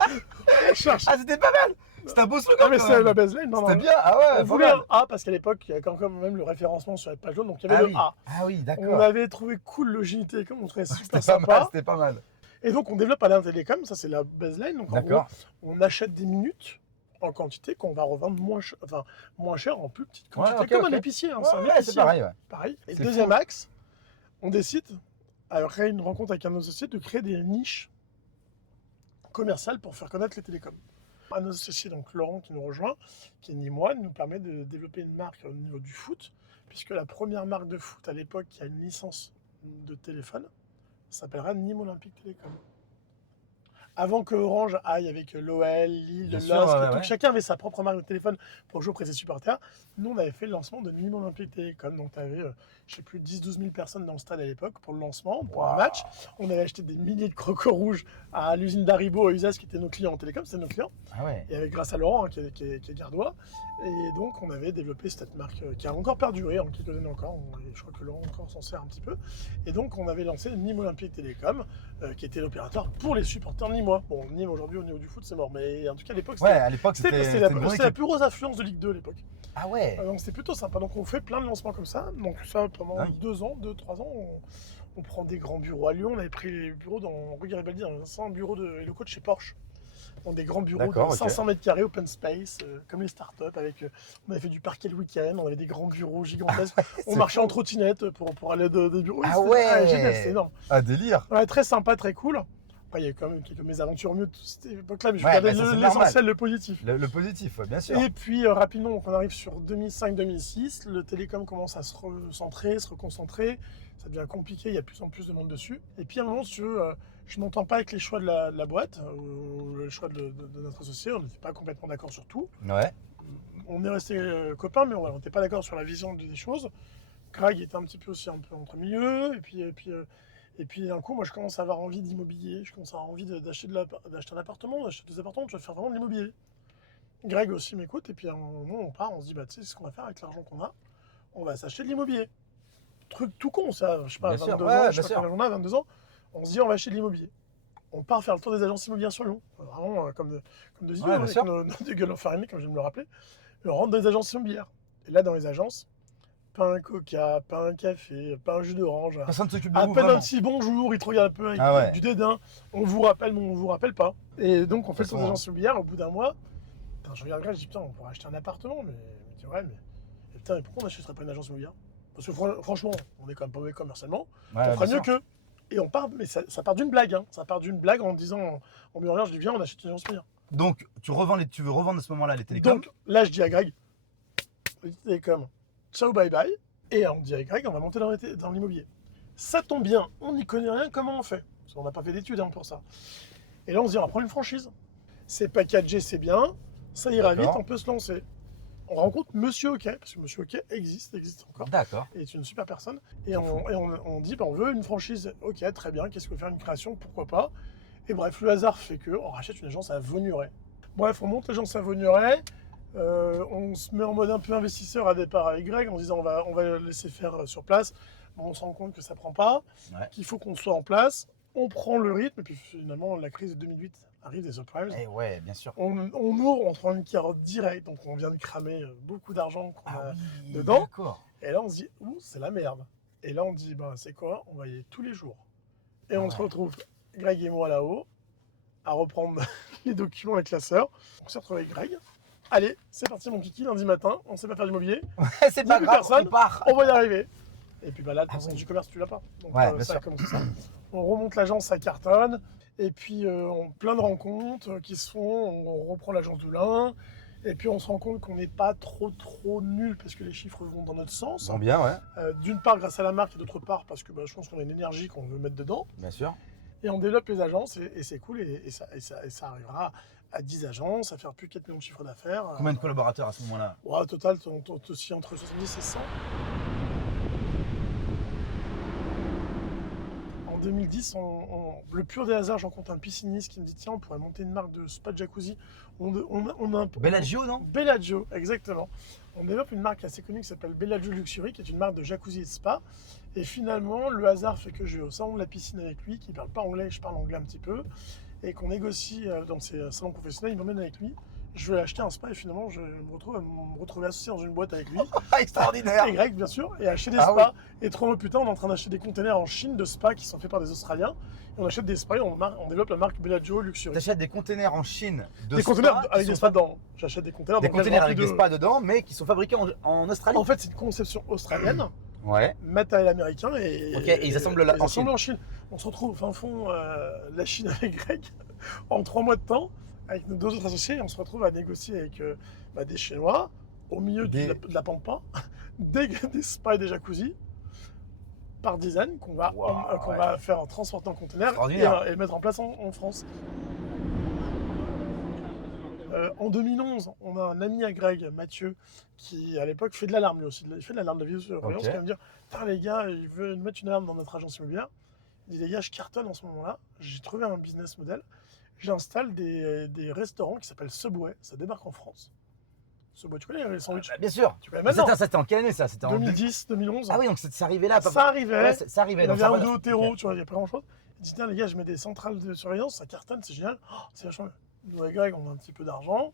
Ah, c'était pas mal. C'était un beau slogan. Ah mais quand c'est même. la baseline, non, C'était non. bien, ah ouais, On pas voulait mal. un A parce qu'à l'époque, il y avait quand même le référencement sur les pages jaunes, donc il y avait Ah le oui, A. ah oui, On d'accord. avait trouvé cool le génie télécom, on trouvait super C'était pas sympa. mal, c'était pas mal. Et donc on développe Aladdin Télécom, ça c'est la baseline. Donc en gros, D'accord. on achète des minutes en quantité qu'on va revendre moins cher en plus petite quantité, Ouais, ok, comme ok. un épicier. Hein, Ouais, c'est un ouais, épicier. c'est pareil, ouais. Pareil. Et C'est deuxième fou. axe, on décide, après une rencontre avec un associé, de créer des niches commerciales pour faire connaître les télécoms. Un associé, donc Laurent, qui nous rejoint, qui est Nimoine, nous permet de développer une marque au niveau du foot, puisque la première marque de foot à l'époque qui a une licence de téléphone s'appellera Nîmes Olympique Télécom. Avant que Orange aille avec l'OL, Lille, Bien le sûr, LOSC, ouais, et tout, ouais. chacun avait sa propre marque de téléphone pour jouer auprès de ses supporters. Nous, on avait fait le lancement de Nîmes Olympique Télécom. Donc, tu avais, je sais plus, 10-12 000 personnes dans le stade à l'époque pour le lancement, pour un Waouh. match. On avait acheté des milliers de crocos rouges à l'usine d'Haribo à Uzès, qui étaient nos clients en télécom, c'était nos clients. Ah ouais. Et avec, grâce à Laurent, hein, qui est gardois. Et donc, on avait développé cette marque qui a encore perduré en quelques années encore. Je crois que Laurent encore s'en sert un petit peu. Et donc, on avait lancé Nîmes Olympique Télécom, qui était l'opérateur pour les supporters nîmois. Bon, Nîmes aujourd'hui, au niveau du foot, c'est mort. Mais en tout cas, à l'époque, Ouais, à l'époque, c'était c'était une bonne la équipe. plus grosse affluence de Ligue 2 à l'époque. Ah ouais. Donc, c'était plutôt sympa. Donc, on fait plein de lancements comme ça. Donc, ça, pendant Dingue. 2-3 ans, on prend des grands bureaux à Lyon. On avait pris les bureaux dans rue Garibaldi, dans un 100 bureaux et locaux de chez Porsche. Dans des grands bureaux de D'accord, ok. 500 mètres carrés, open space, comme les startups. On avait fait du parquet le week-end, on avait des grands bureaux gigantesques. On C'est marchait fou. en trottinette pour aller des bureaux. Ah C'était ouais. génial, c'était énorme. Ah, délire. Ouais, très sympa, très cool. Après, il y a eu quand même quelques mésaventures au milieu de cette époque-là, mais je Ouais, regardais bah, ça, c'est l'essentiel, normal. le positif. Le positif, ouais, bien sûr. Et puis rapidement, donc, on arrive sur 2005-2006, le télécom commence à se recentrer, se reconcentrer, ça devient compliqué, il y a de plus en plus de monde dessus. Et puis à un moment, si tu veux, je m'entends pas avec les choix de la boîte, ou le choix de notre associé, on n'était pas complètement d'accord sur tout. Ouais. On est resté copains, mais on n'était pas d'accord sur la vision des choses. Greg était un petit peu aussi un peu entre milieu, et puis d'un coup, moi je commence à avoir envie d'immobilier, je commence à avoir envie d'acheter un appartement, d'acheter 2 appartements, je vais faire vraiment de l'immobilier. Greg aussi m'écoute, et puis à un moment on part, on se dit bah tu sais ce qu'on va faire avec l'argent qu'on a, on va s'acheter de l'immobilier. Truc tout con ça, je sais pas, Bien sûr, 22 ouais, ans, bien je sais pas sûr. combien on a, 22 ans, on se dit on va acheter de l'immobilier. On part faire le tour des agences immobilières sur Lyon, vraiment comme de idiots, Ouais, bien avec sûr. nos gueules enfarinées, comme j'aime le rappeler. Et on rentre dans les agences immobilières. Et là dans les agences, pas un coca, pas un café, pas un jus d'orange. Personne ne s'occupe de À vous, peine un vraiment. petit bonjour, il te regarde un peu avec Ah ouais. du dédain. On vous rappelle, mais on vous rappelle pas. Et donc on fait le tour des façon, agences immobilières. Au bout d'un mois, putain, je regarde Greg, je dis putain, on pourrait acheter un appartement. Mais il me dit ouais, mais et putain, mais pourquoi on n'achèterait pas une agence immobilière? Parce que franchement, on est quand même pas mauvais commercialement. Ouais, On fera bien mieux sûr. qu'eux. Et on part, mais ça part d'une blague. Hein. Ça part d'une blague en disant, en me regardant, je dis viens, on achète une agence immobilière. Donc, tu veux revendre à ce moment-là les télécoms. Donc là, je dis à Greg, les télécoms, ciao, bye bye. Et on dit avec Greg, on va monter dans l'immobilier. Ça tombe bien, on n'y connaît rien, comment on fait? Parce qu'on n'a pas fait d'études hein, pour ça. Et là, on se dit, on va prendre une franchise. C'est packagé, c'est bien, ça ira vite, D'accord. on peut se lancer. On rencontre Monsieur OK, parce que Monsieur OK existe encore. D'accord. Et est une super personne. Et on dit, on veut une franchise. OK, très bien, qu'est-ce que faire une création? Pourquoi pas? Et bref, le hasard fait qu'on rachète une agence à Vaugneray. Bref, on monte l'agence à Vaugneray. On se met en mode un peu investisseur à départ avec Greg en disant on va le laisser faire sur place. Bon, on se rend compte que ça prend pas, qu'il faut qu'on soit en place. On prend le rythme et puis finalement la crise de 2008 arrive, des subprimes. Et ouais, bien sûr. On ouvre, on prend une carotte directe, donc on vient de cramer beaucoup d'argent qu'on a oui, dedans. D'accord. Et là on se dit ouh, c'est la merde. Et là on dit bah c'est quoi? On va y aller tous les jours. Et on se retrouve Greg et moi là-haut à reprendre les documents avec la sœur. On s'est retrouvé avec Greg. Allez, c'est parti mon kiki, lundi matin, on sait pas faire d'immobilier, C'est pas grave, personne. on part. on va y arriver. Et puis bah là, le sens du commerce, tu l'as pas. Donc Ouais, bien ça sûr. comme ça. On remonte l'agence, ça cartonne. Et puis on plein de rencontres qui se font, on reprend l'agence d'Oulin. Et puis on se rend compte qu'on n'est pas trop nul parce que les chiffres vont dans notre sens. Bon, bien, ouais, D'une part grâce à la marque et d'autre part parce que je pense qu'on a une énergie qu'on veut mettre dedans. bien sûr. Et on développe les agences et c'est cool et ça arrivera à 10 agences, à faire plus de 4 millions de chiffres d'affaires. Combien de collaborateurs à ce moment-là? Ouais, au total, aussi entre 70 et 100. En 2010, le pur des hasards, j'en compte un pisciniste qui me dit tiens, on pourrait monter une marque de spa de jacuzzi. On a un Bellagio, non? Bellagio, exactement. On développe une marque assez connue qui s'appelle Bellagio Luxury, qui est une marque de jacuzzi et de spa. Et finalement, le hasard fait que je vais au salon de la piscine avec lui, qui ne parle pas anglais, je parle anglais un petit peu, et qu'on négocie dans ses salons professionnels, il m'emmène avec lui. Je vais acheter un spa et finalement, je me retrouve associé dans une boîte avec lui. Extraordinaire. Et Greg, bien sûr, et acheter des Ah spas. Et 3 mois plus tard, on est en train d'acheter des containers en Chine de spas qui sont faits par des Australiens. Et on achète des spas et on développe la marque Bellagio Luxury. T'achètes des containers en Chine de Des spas containers qui avec des sont spas dedans. J'achète des containers, des dans lesquels containers je avec remplis des spas dedans, mais qui sont fabriqués en Australie. En fait, c'est une conception australienne, Ouais. matériel américain et, Ok, et ils assemblent là ils en assemblent Chine. en Chine. On se retrouve au fin fond la Chine avec Greg en 3 mois de temps avec nos 2 autres associés. Et on se retrouve à négocier avec des Chinois au milieu de la pampa, des spas et des jacuzzis par dizaines qu'on va, va faire transporter en conteneur Extraordinaire. et mettre en place en France. En 2011, on a un ami à Greg, Mathieu, qui à l'époque fait de l'alarme lui aussi. Il fait de l'alarme de vidéosurveillance, qui va me dire putain les gars, il veut nous mettre une alarme dans notre agence immobilière. Il dit les gars, je cartonne en ce moment-là, j'ai trouvé un business model, j'installe des restaurants qui s'appellent Subway, ça débarque en France. Subway, tu connais les sandwichs? Bien sûr. Tu connais maintenant? C'était en quelle année ça? C'était en 2010, 2011. Ah oui, donc c'est arrivé là. Ça arrivait. Ouais, ça arrivait. Il y donc avait ça un ou va. deux au terreau, Ok. tu vois, il n'y a pas grand chose. Il dit tiens les gars, je mets des centrales de surveillance, ça cartonne, c'est génial. Oh, c'est vachement bien. Nous avec Greg, on a un petit peu d'argent.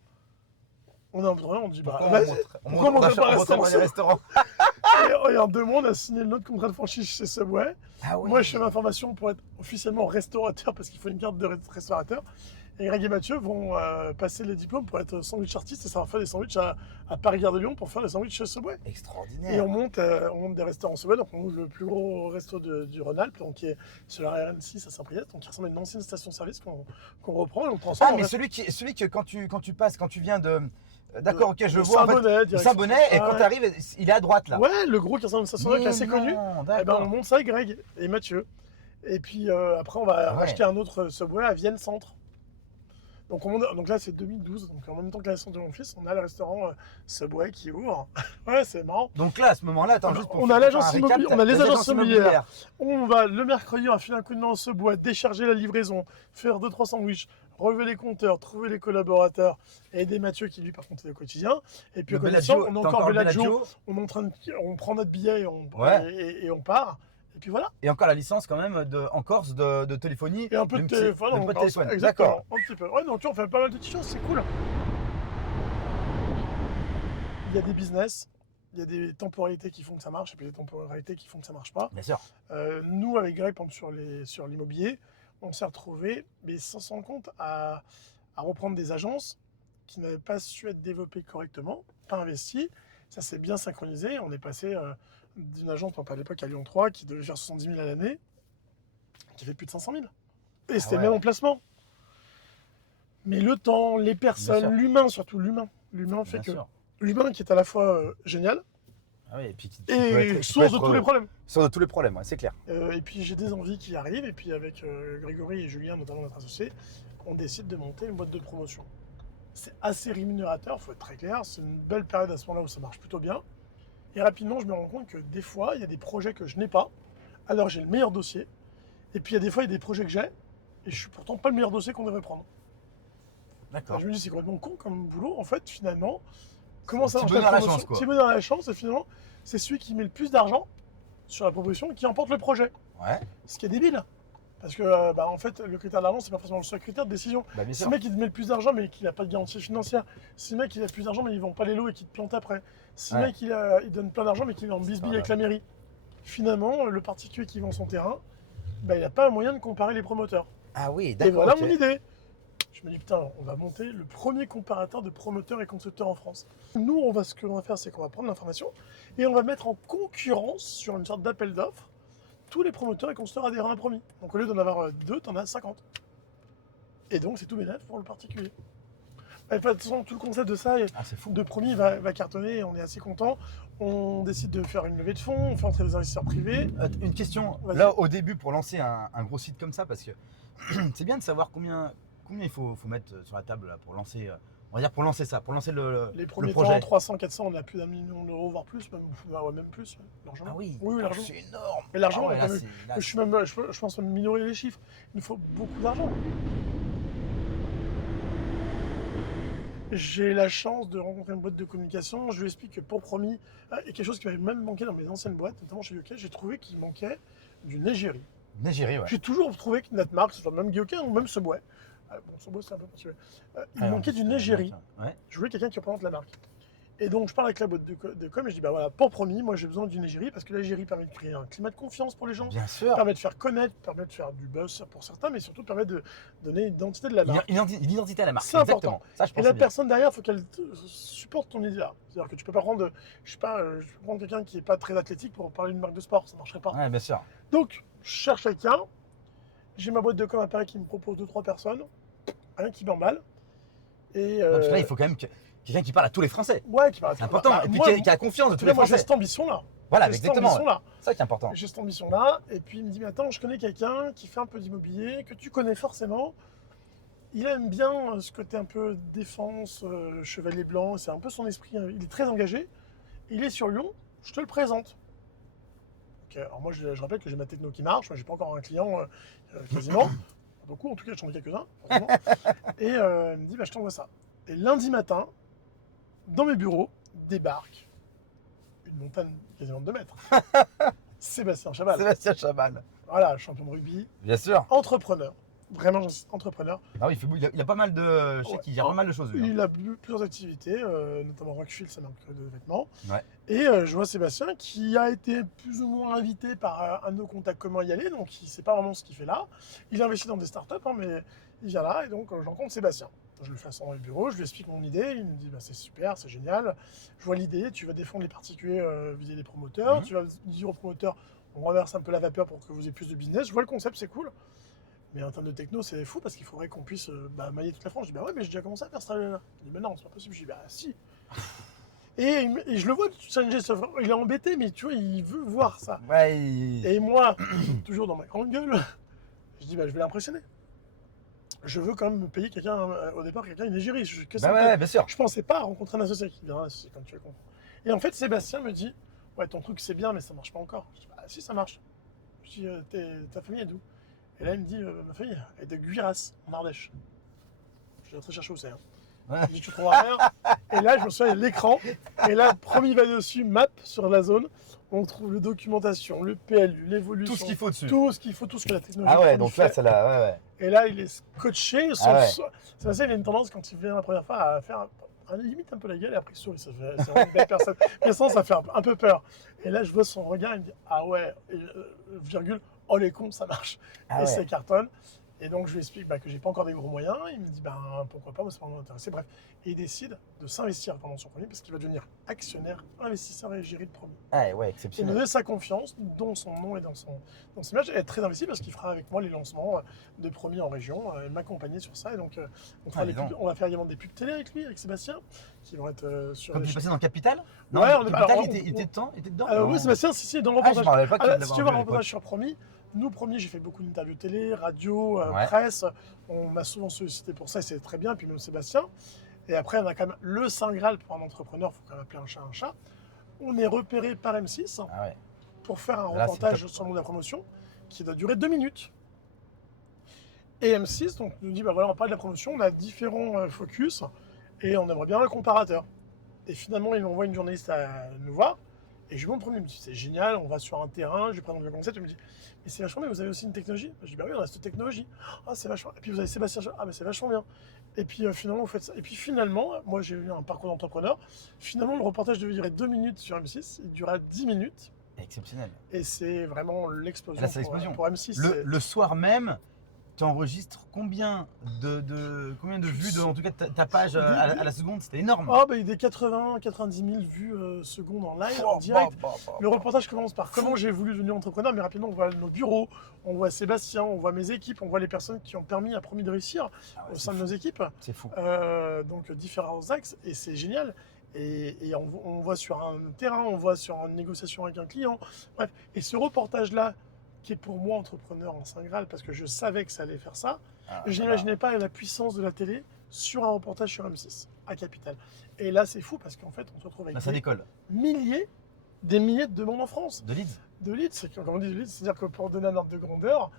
On est un peu de rien, on dit bah Pourquoi vas-y, on pourquoi on monte monterait pas un pas restaurant? des restaurants? Et en 2 mois, on a signé notre contrat de franchise chez Subway. Ah ouais. Moi, je fais ma formation pour être officiellement restaurateur parce qu'il faut une carte de restaurateur. Et Greg et Mathieu vont passer les diplômes pour être sandwich artiste et ça va faire des sandwichs à Paris-Gare de Lyon pour faire des sandwichs chez Subway. Extraordinaire. Et on monte des restaurants Subway, donc on ouvre le plus gros resto du Rhône-Alpes, donc qui est sur la RN6 à Saint-Priest, donc qui ressemble à une ancienne station-service qu'on reprend et on transforme Ah, en mais resto. celui que quand tu passes, quand tu viens de. D'accord, ok, je de vois. En fait, Saint-Bonnet, de direction. Saint-Bonnet, et quand Ouais. tu arrives, il est à droite là. Ouais, le gros qui ressemble à une station-service qui est assez connu. Non, Et ben, d'accord. on monte ça avec Greg et Mathieu. Et puis après, on va Ah ouais. racheter un autre Subway à Vienne Centre. Donc, donc là, c'est 2012. Donc en même temps que la naissance de mon fils, on a le restaurant Subway qui ouvre. Ouais, c'est marrant. Donc là, à ce moment-là, attends, juste pour On a faire l'agence un récap, immobilière, on a les les agences immobilières. immobilières. On va le mercredi, on va filer un coup de main au Subway, décharger la livraison, faire 2-3 sandwichs, relever les compteurs, trouver les collaborateurs, aider Mathieu qui lui par contre est au quotidien. Et puis Le au connaissant, Bellagio, on a t'as encore encore le Bellagio, Bellagio. on prend notre billet Ouais. et on part. Et puis voilà. Et encore la licence quand même en Corse de téléphonie. Et un peu de téléphone. Un peu de téléphone. Exactement, D'accord. un petit peu. Ouais, donc tu vois, on fait pas mal de petites choses, c'est cool. Il y a des business, il y a des temporalités qui font que ça marche et puis des temporalités qui font que ça marche pas. Bien sûr. Nous, avec Greg, par exemple, sur l'immobilier, on s'est retrouvés, mais sans s'en rendre compte, à reprendre des agences qui n'avaient pas su être développées correctement, pas investies. Ça s'est bien synchronisé. On est passé d'une agence, par exemple, à l'époque à Lyon 3, qui devait faire 70 000 à l'année, qui fait plus de 500 000. Et c'était ouais. le même emplacement. Mais le temps, les Bien sûr. personnes, l'humain surtout, l'humain fait Bien que sûr. l'humain qui est à la fois génial, Ah oui, et puis Et source de tous les problèmes. Source de tous les problèmes, ouais, c'est clair. Et puis j'ai des envies qui arrivent, et puis avec Grégory et Julien, notamment notre associé, on décide de monter une boîte de promotion. C'est assez rémunérateur, il faut être très clair, c'est une belle période à ce moment-là où ça marche plutôt bien. Et rapidement, je me rends compte que des fois, il y a des projets que je n'ai pas, alors j'ai le meilleur dossier. Et puis il y a des fois, il y a des projets que j'ai, et je suis pourtant pas le meilleur dossier qu'on devrait prendre. D'accord. Je me dis, c'est complètement con comme boulot, en fait, finalement. Comment ça marche Petit bonheur à la promotion? chance, quoi. Petit bonheur à la chance, et finalement, c'est celui qui met le plus d'argent sur la proposition qui emporte le projet. Ouais, Ce qui est débile. Parce que, en fait, le critère de l'argent, c'est pas forcément le seul critère de décision. bah bien Si sûr. le mec il te met le plus d'argent mais qu'il n'a pas de garantie financière, si le mec il a plus d'argent mais il vend pas les lots et qu'il te plante après, si le Ouais. mec il donne plein d'argent mais qu'il est en bisbille avec la mairie, finalement le particulier qui vend son terrain, bah, il n'a pas un moyen de comparer les promoteurs. Ah oui, Et d'accord. voilà ok. mon idée. Je me dis putain, on va monter le premier comparateur de promoteurs et constructeurs en France. Nous, ce qu'on va faire, c'est qu'on va prendre l'information et on va mettre en concurrence sur une sorte d'appel d'offres tous les promoteurs et constructeurs adhérents à Promis. Donc au lieu d'en avoir 2, t'en as 50. Et donc c'est tout bénéfice pour le particulier. Et de toute façon, tout le concept de ça, Ah, c'est fou. de Promis, va cartonner et on est assez content. On décide de faire une levée de fonds, on fait entrer des investisseurs privés. Une question, Vas-y. là au début pour lancer un gros site comme ça, parce que c'est bien de savoir combien il faut mettre sur la table là, pour lancer, on va dire pour lancer ça, pour lancer Les le premiers projet. temps, 300, 400, on a plus d'1 million d'euros, voire plus, même plus, largement. Ah oui, Oui, largement. c'est énorme. Mais largement, Ah ouais, là, quand même. c'est- là, Je pense même minorer les chiffres. Il nous faut beaucoup d'argent. J'ai la chance de rencontrer une boîte de communication. Je lui explique que pour Promis, et quelque chose qui m'avait même manqué dans mes anciennes boîtes, notamment chez UK, j'ai trouvé qu'il manquait d'une égérie. Négérie, ouais. J'ai toujours trouvé que notre marque, que ce soit même Gyoka ou même Subway, bon, Subway c'est un peu particulier, il Ah, manquait c'est d'une égérie. Ouais. Je voulais quelqu'un qui représente la marque. Et donc je parle avec la boîte de com et je dis bah voilà, pour Promis, moi j'ai besoin d'une égérie parce que l'égérie permet de créer un climat de confiance pour les gens, Bien sûr. permet de faire connaître, permet de faire du buzz pour certains, mais surtout permet de donner une identité de la marque. L'identité à la marque. C'est important. Exactement. Ça, je Et pense la que c'est bien. personne derrière, il faut qu'elle supporte ton idée là. C'est-à-dire que tu peux pas prendre, je sais pas, je peux prendre quelqu'un qui n'est pas très athlétique pour parler d'une marque de sport, ça marcherait pas. Ouais, bien sûr. Donc, je cherche quelqu'un. J'ai ma boîte de com à Paris qui me propose 2-3 personnes. Rien qui m'emballe. Et Non, parce que là, il faut quand même quelqu'un qui parle à tous les Français. ouais, qui parle. C'est important. Et puis moi, qui a confiance de tous moi, les j'ai Français. cette ambition-là. Voilà, J'ai cette exactement. ambition-là. C'est ça qui est important. J'ai cette ambition-là. Et puis, il me dit, mais attends, je connais quelqu'un qui fait un peu d'immobilier, que tu connais forcément. Il aime bien ce côté un peu défense, chevalier blanc. C'est un peu son esprit. Il est très engagé. Il est sur Lyon. Je te le présente. Ok, alors moi, je rappelle que j'ai ma techno qui marche. Moi, j'ai pas encore un client quasiment. Pas beaucoup, en tout cas, j'en ai quelques-uns. Forcément. Et il me dit, bah, je t'envoie ça. Et lundi matin, dans mes bureaux, débarque une montagne quasiment de 2 mètres. Sébastien Chabal. Sébastien Chabal. Voilà, champion de rugby, Bien sûr. entrepreneur. Vraiment, j'insiste, entrepreneur. Ah oui, il a pas mal de. Je sais Ouais. qu'il gère pas mal de choses. lui, hein. Il a plusieurs activités, notamment Rockfield, sa marque de vêtements. Ouais. Et je vois Sébastien qui a été plus ou moins invité par un de nos contacts communs à y aller, donc il ne sait pas vraiment ce qu'il fait là. Il investit dans des startups, hein, mais il vient là, et donc je rencontre Sébastien. Je le fais asseoir dans le bureau, je lui explique mon idée, il me dit bah, c'est super, c'est génial. Je vois l'idée, tu vas défendre les particuliers vis-à-vis des promoteurs, tu vas dire aux promoteurs, on renverse un peu la vapeur pour que vous ayez plus de business. Je vois le concept, c'est cool. Mais en termes de techno, c'est fou parce qu'il faudrait qu'on puisse mailler toute la France. Je dis bah ouais, mais j'ai déjà commencé à faire ça. Il dit mais non, c'est pas possible. Je dis bah si. Et je le vois challenger ce frère. Il est embêté, mais tu vois, il veut voir ça. Ouais. Et moi, toujours dans ma grande gueule, je dis bah je vais l'impressionner. Je veux quand même me payer quelqu'un, au départ, quelqu'un une égérie. Bah ouais, bien sûr. Je pensais pas rencontrer un associé qui vient un associé, comme tu le comprends. Et en fait, Sébastien me dit ouais, ton truc c'est bien, mais ça marche pas encore. Je dis bah si, ça marche. Je dis ta famille est d'où? Et là, il me dit ma famille est de Guiras, en Ardèche. Je vais très chercher où c'est. Hein. Ouais. Il me dit tu trouveras rien. Et là, je me souviens, il y a l'écran. Et là, Promis va dessus, map sur la zone. On trouve la documentation, le PLU, l'évolution. Tout ce qu'il faut dessus. Tout ce qu'il faut, tout ce que la technologie Ah ouais, Promis donc là, fait. c'est là. Ouais, ouais. Et là, il est scotché. Ah ouais. C'est ça, il a une tendance, quand il vient la première fois, à faire limite un peu la gueule et après il sourit. C'est vraiment une belle personne. Mais sans, ça fait un peu peur. Et là, je vois son regard, il me dit ah ouais, virgule, oh les cons, ça marche. Ah Et ouais. ça cartonne. Et donc je lui explique que j'ai pas encore des gros moyens. Il me dit pourquoi pas, moi c'est pas vraiment intéressé. Bref, et il décide de s'investir pendant son premier parce qu'il va devenir actionnaire, investisseur et gérer de premier. Ah ouais, Il me exceptionnel. donner sa confiance, dont son nom et dans son image, et être très investi parce qu'il fera avec moi les lancements de premiers en région, et m'accompagner sur ça. Et donc dis donc. on va faire également des pubs télé avec lui, avec Sébastien, qui vont être sur Comme les tu es chaînes. passé dans Capital? Non, Ouais, Capital, alors, il était dedans? Oui, Non. Sébastien, si, dans le Ah, je reportage. me rappelle pas qu'il Si tu l'avait veux un enlevé à reportage l'époque. sur Promis, nous, Promis, j'ai fait beaucoup d'interviews télé, radio, Ouais. presse. On m'a souvent sollicité pour ça et c'est très bien. Puis même Sébastien. Et après, on a quand même le Saint Graal pour un entrepreneur. Il faut quand même appeler un chat un chat. On est repéré par M6 Ah ouais. pour faire un Là, c'est reportage top. sur le monde de la promotion qui doit durer 2 minutes. Et M6 donc, nous dit voilà, on parle de la promotion, on a différents focus et on aimerait bien un comparateur. Et finalement, il envoie une journaliste à nous voir. Et je lui montre le premier, il me dit c'est génial, on va sur un terrain, je lui présente le concept, il me dit mais c'est vachement bien, vous avez aussi une technologie? Je dis bah oui, on a cette technologie. Ah, c'est vachement. Et puis vous avez Sébastien, ah mais c'est vachement bien. Et puis finalement, vous faites ça. Et puis finalement, moi j'ai eu un parcours d'entrepreneur. Finalement, le reportage devait durer 2 minutes sur M6, il dura 10 minutes. Exceptionnel. Et c'est vraiment l'explosion, Là, c'est l'explosion. pour M6. Le soir même, tu enregistres combien de vues, en tout cas ta page à la seconde? C'était énorme. Ah, des 90 000 vues secondes en live, en direct. Le reportage commence par comment j'ai voulu devenir entrepreneur, mais rapidement on voit nos bureaux, on voit Sébastien, on voit mes équipes, on voit les personnes qui ont permis à Promis de réussir Ah ouais, au c'est sein de fou. nos équipes. C'est fou. Donc différents axes et c'est génial. Et on voit sur un terrain, on voit sur une négociation avec un client. Bref, et ce reportage-là, qui est pour moi entrepreneur en Saint Graal, parce que je savais que ça allait faire ça, Ah, je n'imaginais pas la puissance de la télé sur un reportage sur M6 à Capital. Et là, c'est fou parce qu'en fait, on se retrouve avec Là, ça décolle. des milliers de demandes en France. De leads. De leads, comme on dit de leads, c'est-à-dire que pour donner un ordre de grandeur,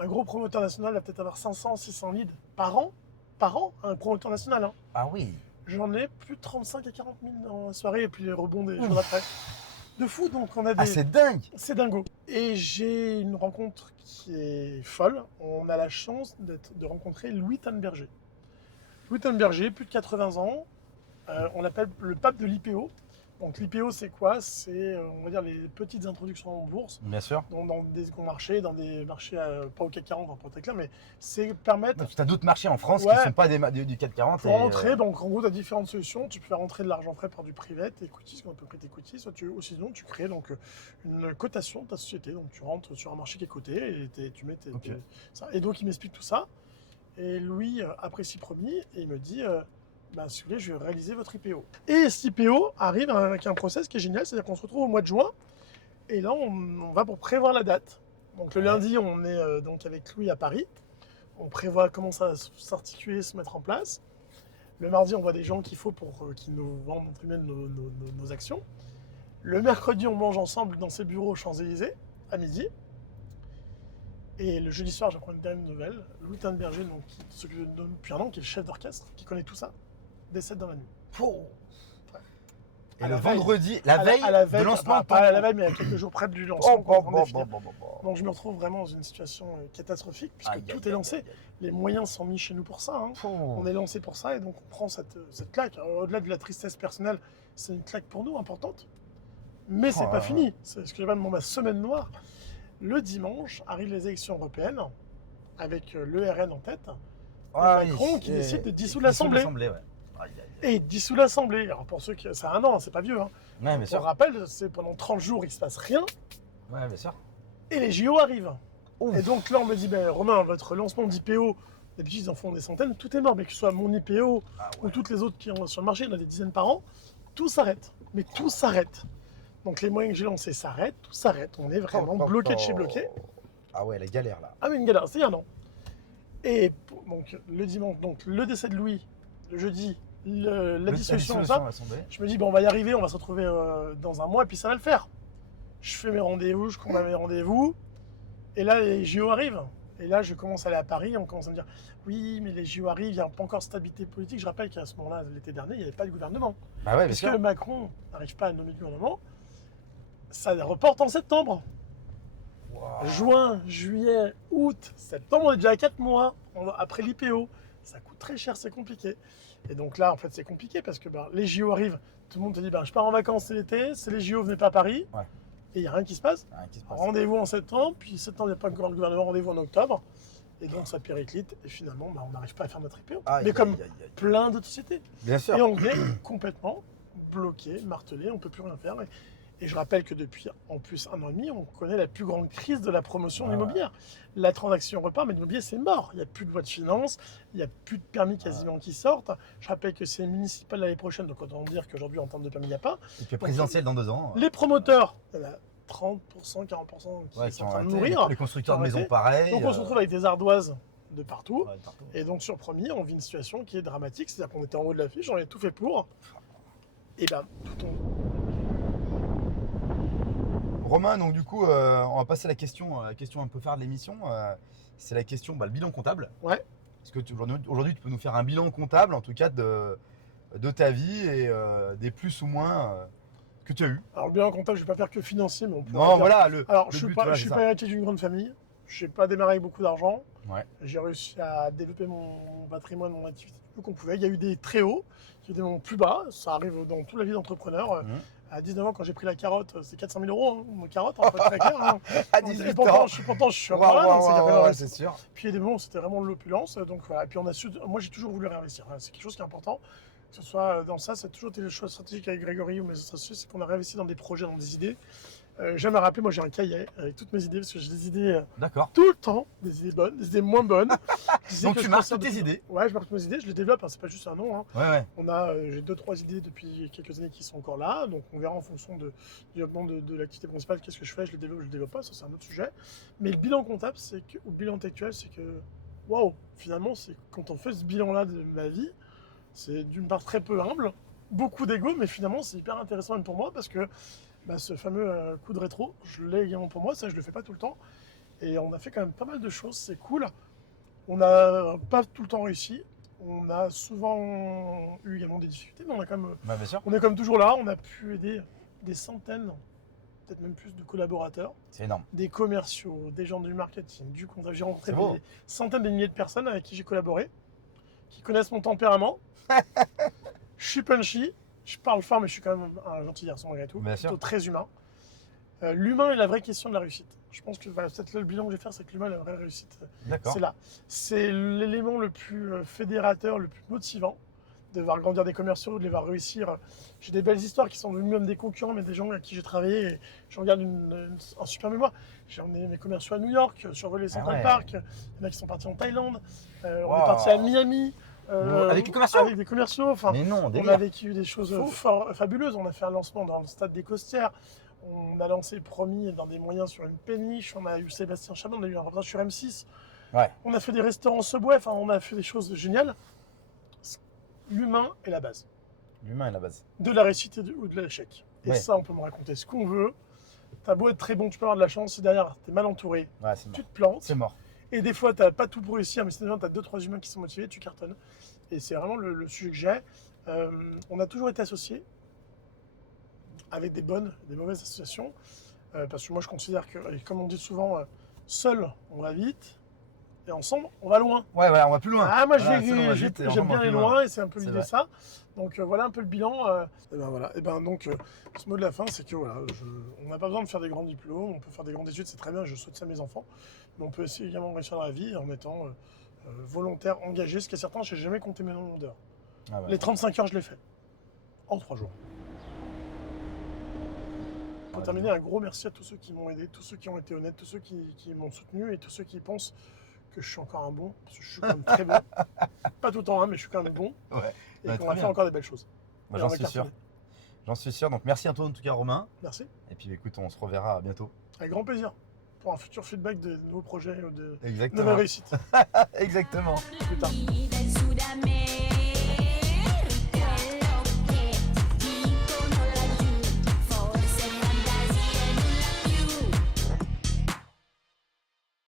un gros promoteur national va peut-être avoir 500, 600 leads par an, un promoteur national. Hein. Ah oui. J'en ai plus de 35 à 40 000 dans la soirée et puis les rebonds des jours d'après. De fou, donc on a des... Ah, c'est dingue. C'est dingo. Et j'ai une rencontre qui est folle. On a la chance de rencontrer Louis Tanberger. Louis Tanberger, plus de 80 ans. On l'appelle le pape de l'IPO. Donc l'IPO, c'est quoi? C'est, on va dire, les petites introductions en bourse Bien sûr. dans des grands marchés, dans des marchés, pas au CAC 40, pour être clair, mais c'est permettre... Tu as d'autres marchés en France qui Ouais. ne sont pas du CAC 40. Pour rentrer, donc en gros, tu as différentes solutions. Tu peux faire rentrer de l'argent frais par du private, equity, ce qu'on appelle private equity. Ou sinon, tu crées donc une cotation de ta société. Donc tu rentres sur un marché qui est coté et tu mets Ok. ça. Et donc il m'explique tout ça. Et Louis apprécie Promis et il me dit si vous voulez, je vais réaliser votre IPO. Et cet IPO arrive avec un process qui est génial, c'est-à-dire qu'on se retrouve au mois de juin. Et là, on va pour prévoir la date. Donc le lundi, on est donc avec Louis à Paris. On prévoit comment ça va s'articuler, se mettre en place. Le mardi, on voit des gens qu'il faut pour qu'ils nous vendent entre guillemets, nos actions. Le mercredi, on mange ensemble dans ses bureaux aux Champs-Élysées, à midi. Et le jeudi soir, j'apprends une dernière nouvelle. Louis Tanberger, donc, qui s'occupe de nous depuis un an, qui est le chef d'orchestre, qui connaît tout ça, décède dans la nuit. Et À le la veille. vendredi, la veille de lancement. pas à la veille, mais à quelques jours près du lancement. Oh, quand on est fini. bon. Donc je me retrouve vraiment dans une situation catastrophique, puisque Aïe, tout aïe, est lancé. aïe, aïe, Les moyens sont mis chez nous pour ça. Hein. Oh. On est lancé pour ça et donc on prend cette claque. Au-delà de la tristesse personnelle, c'est une claque pour nous importante. Mais c'est Oh pas là fini. C'est ce que j'appelle ma semaine noire. Le dimanche arrivent les élections européennes avec le RN en tête. Ah, Macron qui décide de dissoudre l'Assemblée. Ouais. Aïe, aïe, aïe. Et il dissout l'Assemblée. Alors pour ceux qui... C'est un an, c'est pas vieux. Hein. Ouais, bien Pour sûr. rappel, c'est pendant 30 jours, il se passe rien. Ouais, bien sûr. Et les JO arrivent. Ouf. Et donc là, on me dit, Romain, votre lancement d'IPO, d'habitude, ils en font des centaines, tout est mort. Mais que ce soit mon IPO Ah ou ouais. toutes les autres qui ont sur le marché, il y en a des dizaines par an, tout s'arrête. Mais tout s'arrête. Donc les moyens que j'ai lancés s'arrêtent, tout s'arrête. On est vraiment bloqué de chez bloqué. Ah ouais, la galère là. Ah mais une galère, c'est un an. Et donc le dimanche, donc le décès de Louis, le jeudi, la dissolution, tout ça. à l'Assemblée. Je me dis, on va y arriver, on va se retrouver dans un mois et puis ça va le faire. Je fais mes rendez-vous, je combats mes rendez-vous. Et là, les JO arrivent. Et là, je commence à aller à Paris. On commence à me dire, oui, mais les JO arrivent, il n'y a pas encore de stabilité politique. Je rappelle qu'à ce moment-là, l'été dernier, il n'y avait pas de gouvernement. Bah ouais, bien Puisque sûr. Macron n'arrive pas à nommer de gouvernement, ça reporte en septembre. Wow. Juin, juillet, août, septembre, on est déjà à 4 mois après l'IPO. Ça coûte très cher, c'est compliqué. Et donc là, en fait, c'est compliqué parce que les JO arrivent. Tout le monde te dit, je pars en vacances cet été, c'est les JO, venez pas à Paris. Ouais. Et il n'y a rien qui se passe. Rien qui se passe. Rendez-vous en septembre, puis septembre, il n'y a pas encore le gouvernement, rendez-vous en octobre. Et donc ça périclite et finalement on n'arrive pas à faire notre IPO. Aïe, Mais comme aïe, aïe, aïe. plein d'autres sociétés. Bien sûr. Et on est complètement bloqué, martelé, on ne peut plus rien faire. Et je rappelle que depuis en plus 1 an et demi, on connaît la plus grande crise de la promotion immobilière. La transaction repart, mais l'immobilier c'est mort. Il n'y a plus de loi de finances, il n'y a plus de permis quasiment qui sortent. Je rappelle que c'est municipal l'année prochaine, donc autant dire qu'aujourd'hui en termes de permis il n'y a pas. Et puis présidentiel dans 2 ans. Les promoteurs, il y en a 30%, 40% qui Ouais, sont en train de arrêté. mourir. Les constructeurs de Arrêté. maisons, pareil. Donc on se retrouve avec des ardoises de partout. Ouais, partout. Et donc sur premier, on vit une situation qui est dramatique, c'est-à-dire qu'on était en haut de l'affiche, on avait tout fait pour. Et ben tout tombe. Romain, donc du coup, on va passer à la question un peu phare de l'émission. C'est la question, le bilan comptable. Ouais. Est-ce que aujourd'hui, tu peux nous faire un bilan comptable, en tout cas, de ta vie et des plus ou moins que tu as eu? Alors le bilan comptable, je ne vais pas faire que financier, mais on pourrait Non, dire- voilà. Alors le je ne suis but, pas, voilà, je suis c'est pas ça. héritier d'une grande famille, je n'ai pas démarré avec beaucoup d'argent. Ouais. J'ai réussi à développer mon patrimoine, mon activité du mieux qu'on pouvait. Il y a eu des très hauts, il y a eu des moments plus bas, ça arrive dans toute la vie d'entrepreneur. Mhm. À 19 ans, quand j'ai pris la carotte, c'est 400 000 euros, hein, mon carotte, en fait, très clair. Hein. À Et 18 pourtant, ans. je suis encore là, donc c'est qu'il y a pas de Ouais, risque. c'est sûr. Puis il y a des moments où c'était vraiment de l'opulence, donc voilà. Et puis on a su, moi j'ai toujours voulu réinvestir, hein. C'est quelque chose qui est important. Que ce soit dans ça, c'est toujours été le choix stratégique avec Grégory ou mes associés, c'est qu'on a réinvesti dans des projets, dans des idées. J'aime à rappeler, moi j'ai un cahier avec toutes mes idées, parce que j'ai des idées D'accord. tout le temps, des idées bonnes, des idées moins bonnes. Des idées Donc que tu je marques considère toutes tes depuis- idées. Ouais, je marque toutes mes idées, je les développe, hein, c'est pas juste un nom. Hein. Ouais. J'ai 2-3 idées depuis quelques années qui sont encore là, donc on verra en fonction du développement de l'activité principale, qu'est-ce que je fais, je le développe pas, ça c'est un autre sujet. Mais le bilan comptable, ou le bilan intellectuel, c'est que, waouh, finalement, c'est quand on fait ce bilan-là de ma vie, c'est d'une part très peu humble, beaucoup d'ego, mais finalement c'est hyper intéressant même pour moi parce que ce fameux coup de rétro, je l'ai également pour moi, ça je le fais pas tout le temps. Et on a fait quand même pas mal de choses, c'est cool. On n'a pas tout le temps réussi, on a souvent eu également des difficultés, mais Bah, bien sûr. on est comme toujours là, on a pu aider des centaines, peut-être même plus de collaborateurs, C'est énorme. des commerciaux, des gens du marketing, du comptable. J'ai rencontré C'est beau. des centaines de milliers de personnes avec qui j'ai collaboré, qui connaissent mon tempérament. Je suis punchy, je parle fort, mais je suis quand même un gentil garçon malgré tout, Bien sûr. plutôt très humain. L'humain est la vraie question de la réussite. Je pense que voilà, peut-être le bilan que je vais faire, c'est que l'humain est la vraie réussite. D'accord. C'est là. C'est l'élément le plus fédérateur, le plus motivant, de voir grandir des commerciaux, de les voir réussir. J'ai des belles histoires qui sont devenues même des concurrents, mais des gens avec qui j'ai travaillé. Et je regarde un super mémoire. J'ai emmené mes commerciaux à New York, survolé Central ouais. Park. Il y en a qui sont partis en Thaïlande. On est Wow. parti à Miami. Avec les commerciaux Avec des commerciaux. Enfin, Mais non, on délire. a vécu des choses fabuleuses. On a fait un lancement dans le stade des Costières. On a lancé Promis dans des moyens sur une péniche. On a eu Sébastien Chabon, on a eu un reportage sur M6. Ouais. On a fait des restaurants Subway. Enfin, on a fait des choses géniales. L'humain est la base L'humain est la base. de la réussite ou de l'échec. Et Ouais. ça, on peut me raconter ce qu'on veut. T'as beau être très bon, tu peux avoir de la chance. Si derrière, t'es mal entouré, Ouais, c'est mort. tu te plantes. C'est mort. Et des fois, t'as pas tout pour réussir, mais sinon, t'as 2-3 humains qui sont motivés, tu cartonnes. Et c'est vraiment le sujet que j'ai. On a toujours été associés avec des bonnes, des mauvaises associations. Parce que moi, je considère que, et comme on dit souvent, seul, on va vite. Et ensemble, on va loin. Ouais, voilà, on va plus loin. Ah, moi, Voilà, seul, on va j'aime vite et ensemble, on bien va aller plus loin et c'est un peu C'est l'idée de vrai. ça. Donc voilà un peu le bilan. Et ben voilà. Et ben donc, ce mot de la fin, c'est que voilà, on n'a pas besoin de faire des grands diplômes, on peut faire des grandes études, c'est très bien, je souhaite ça à mes enfants. Mais on peut aussi également réussir dans la vie en étant volontaire, engagé. Ce qui est certain, je n'ai jamais compté mes nombres d'heures. Ah ouais. Les 35 heures, je l'ai fait. En 3 jours. Pour Ouais, terminer, un gros merci à tous ceux qui m'ont aidé, tous ceux qui ont été honnêtes, tous ceux qui m'ont soutenu et tous ceux qui pensent que je suis encore un bon, parce que je suis quand même très bon. Pas tout le temps, hein, mais je suis quand même bon. Ouais. Et Ouais, qu'on très va faire bien. encore des belles choses. Bah, Et j'en on va suis sûr. cartonner. J'en suis sûr. Donc merci à toi en tout cas, Romain. Merci. Et puis écoute, on se reverra bientôt. Avec grand plaisir. Pour un futur feedback de nouveaux projets ou de Exactement. nouvelles réussites. Exactement. Plus tard. Del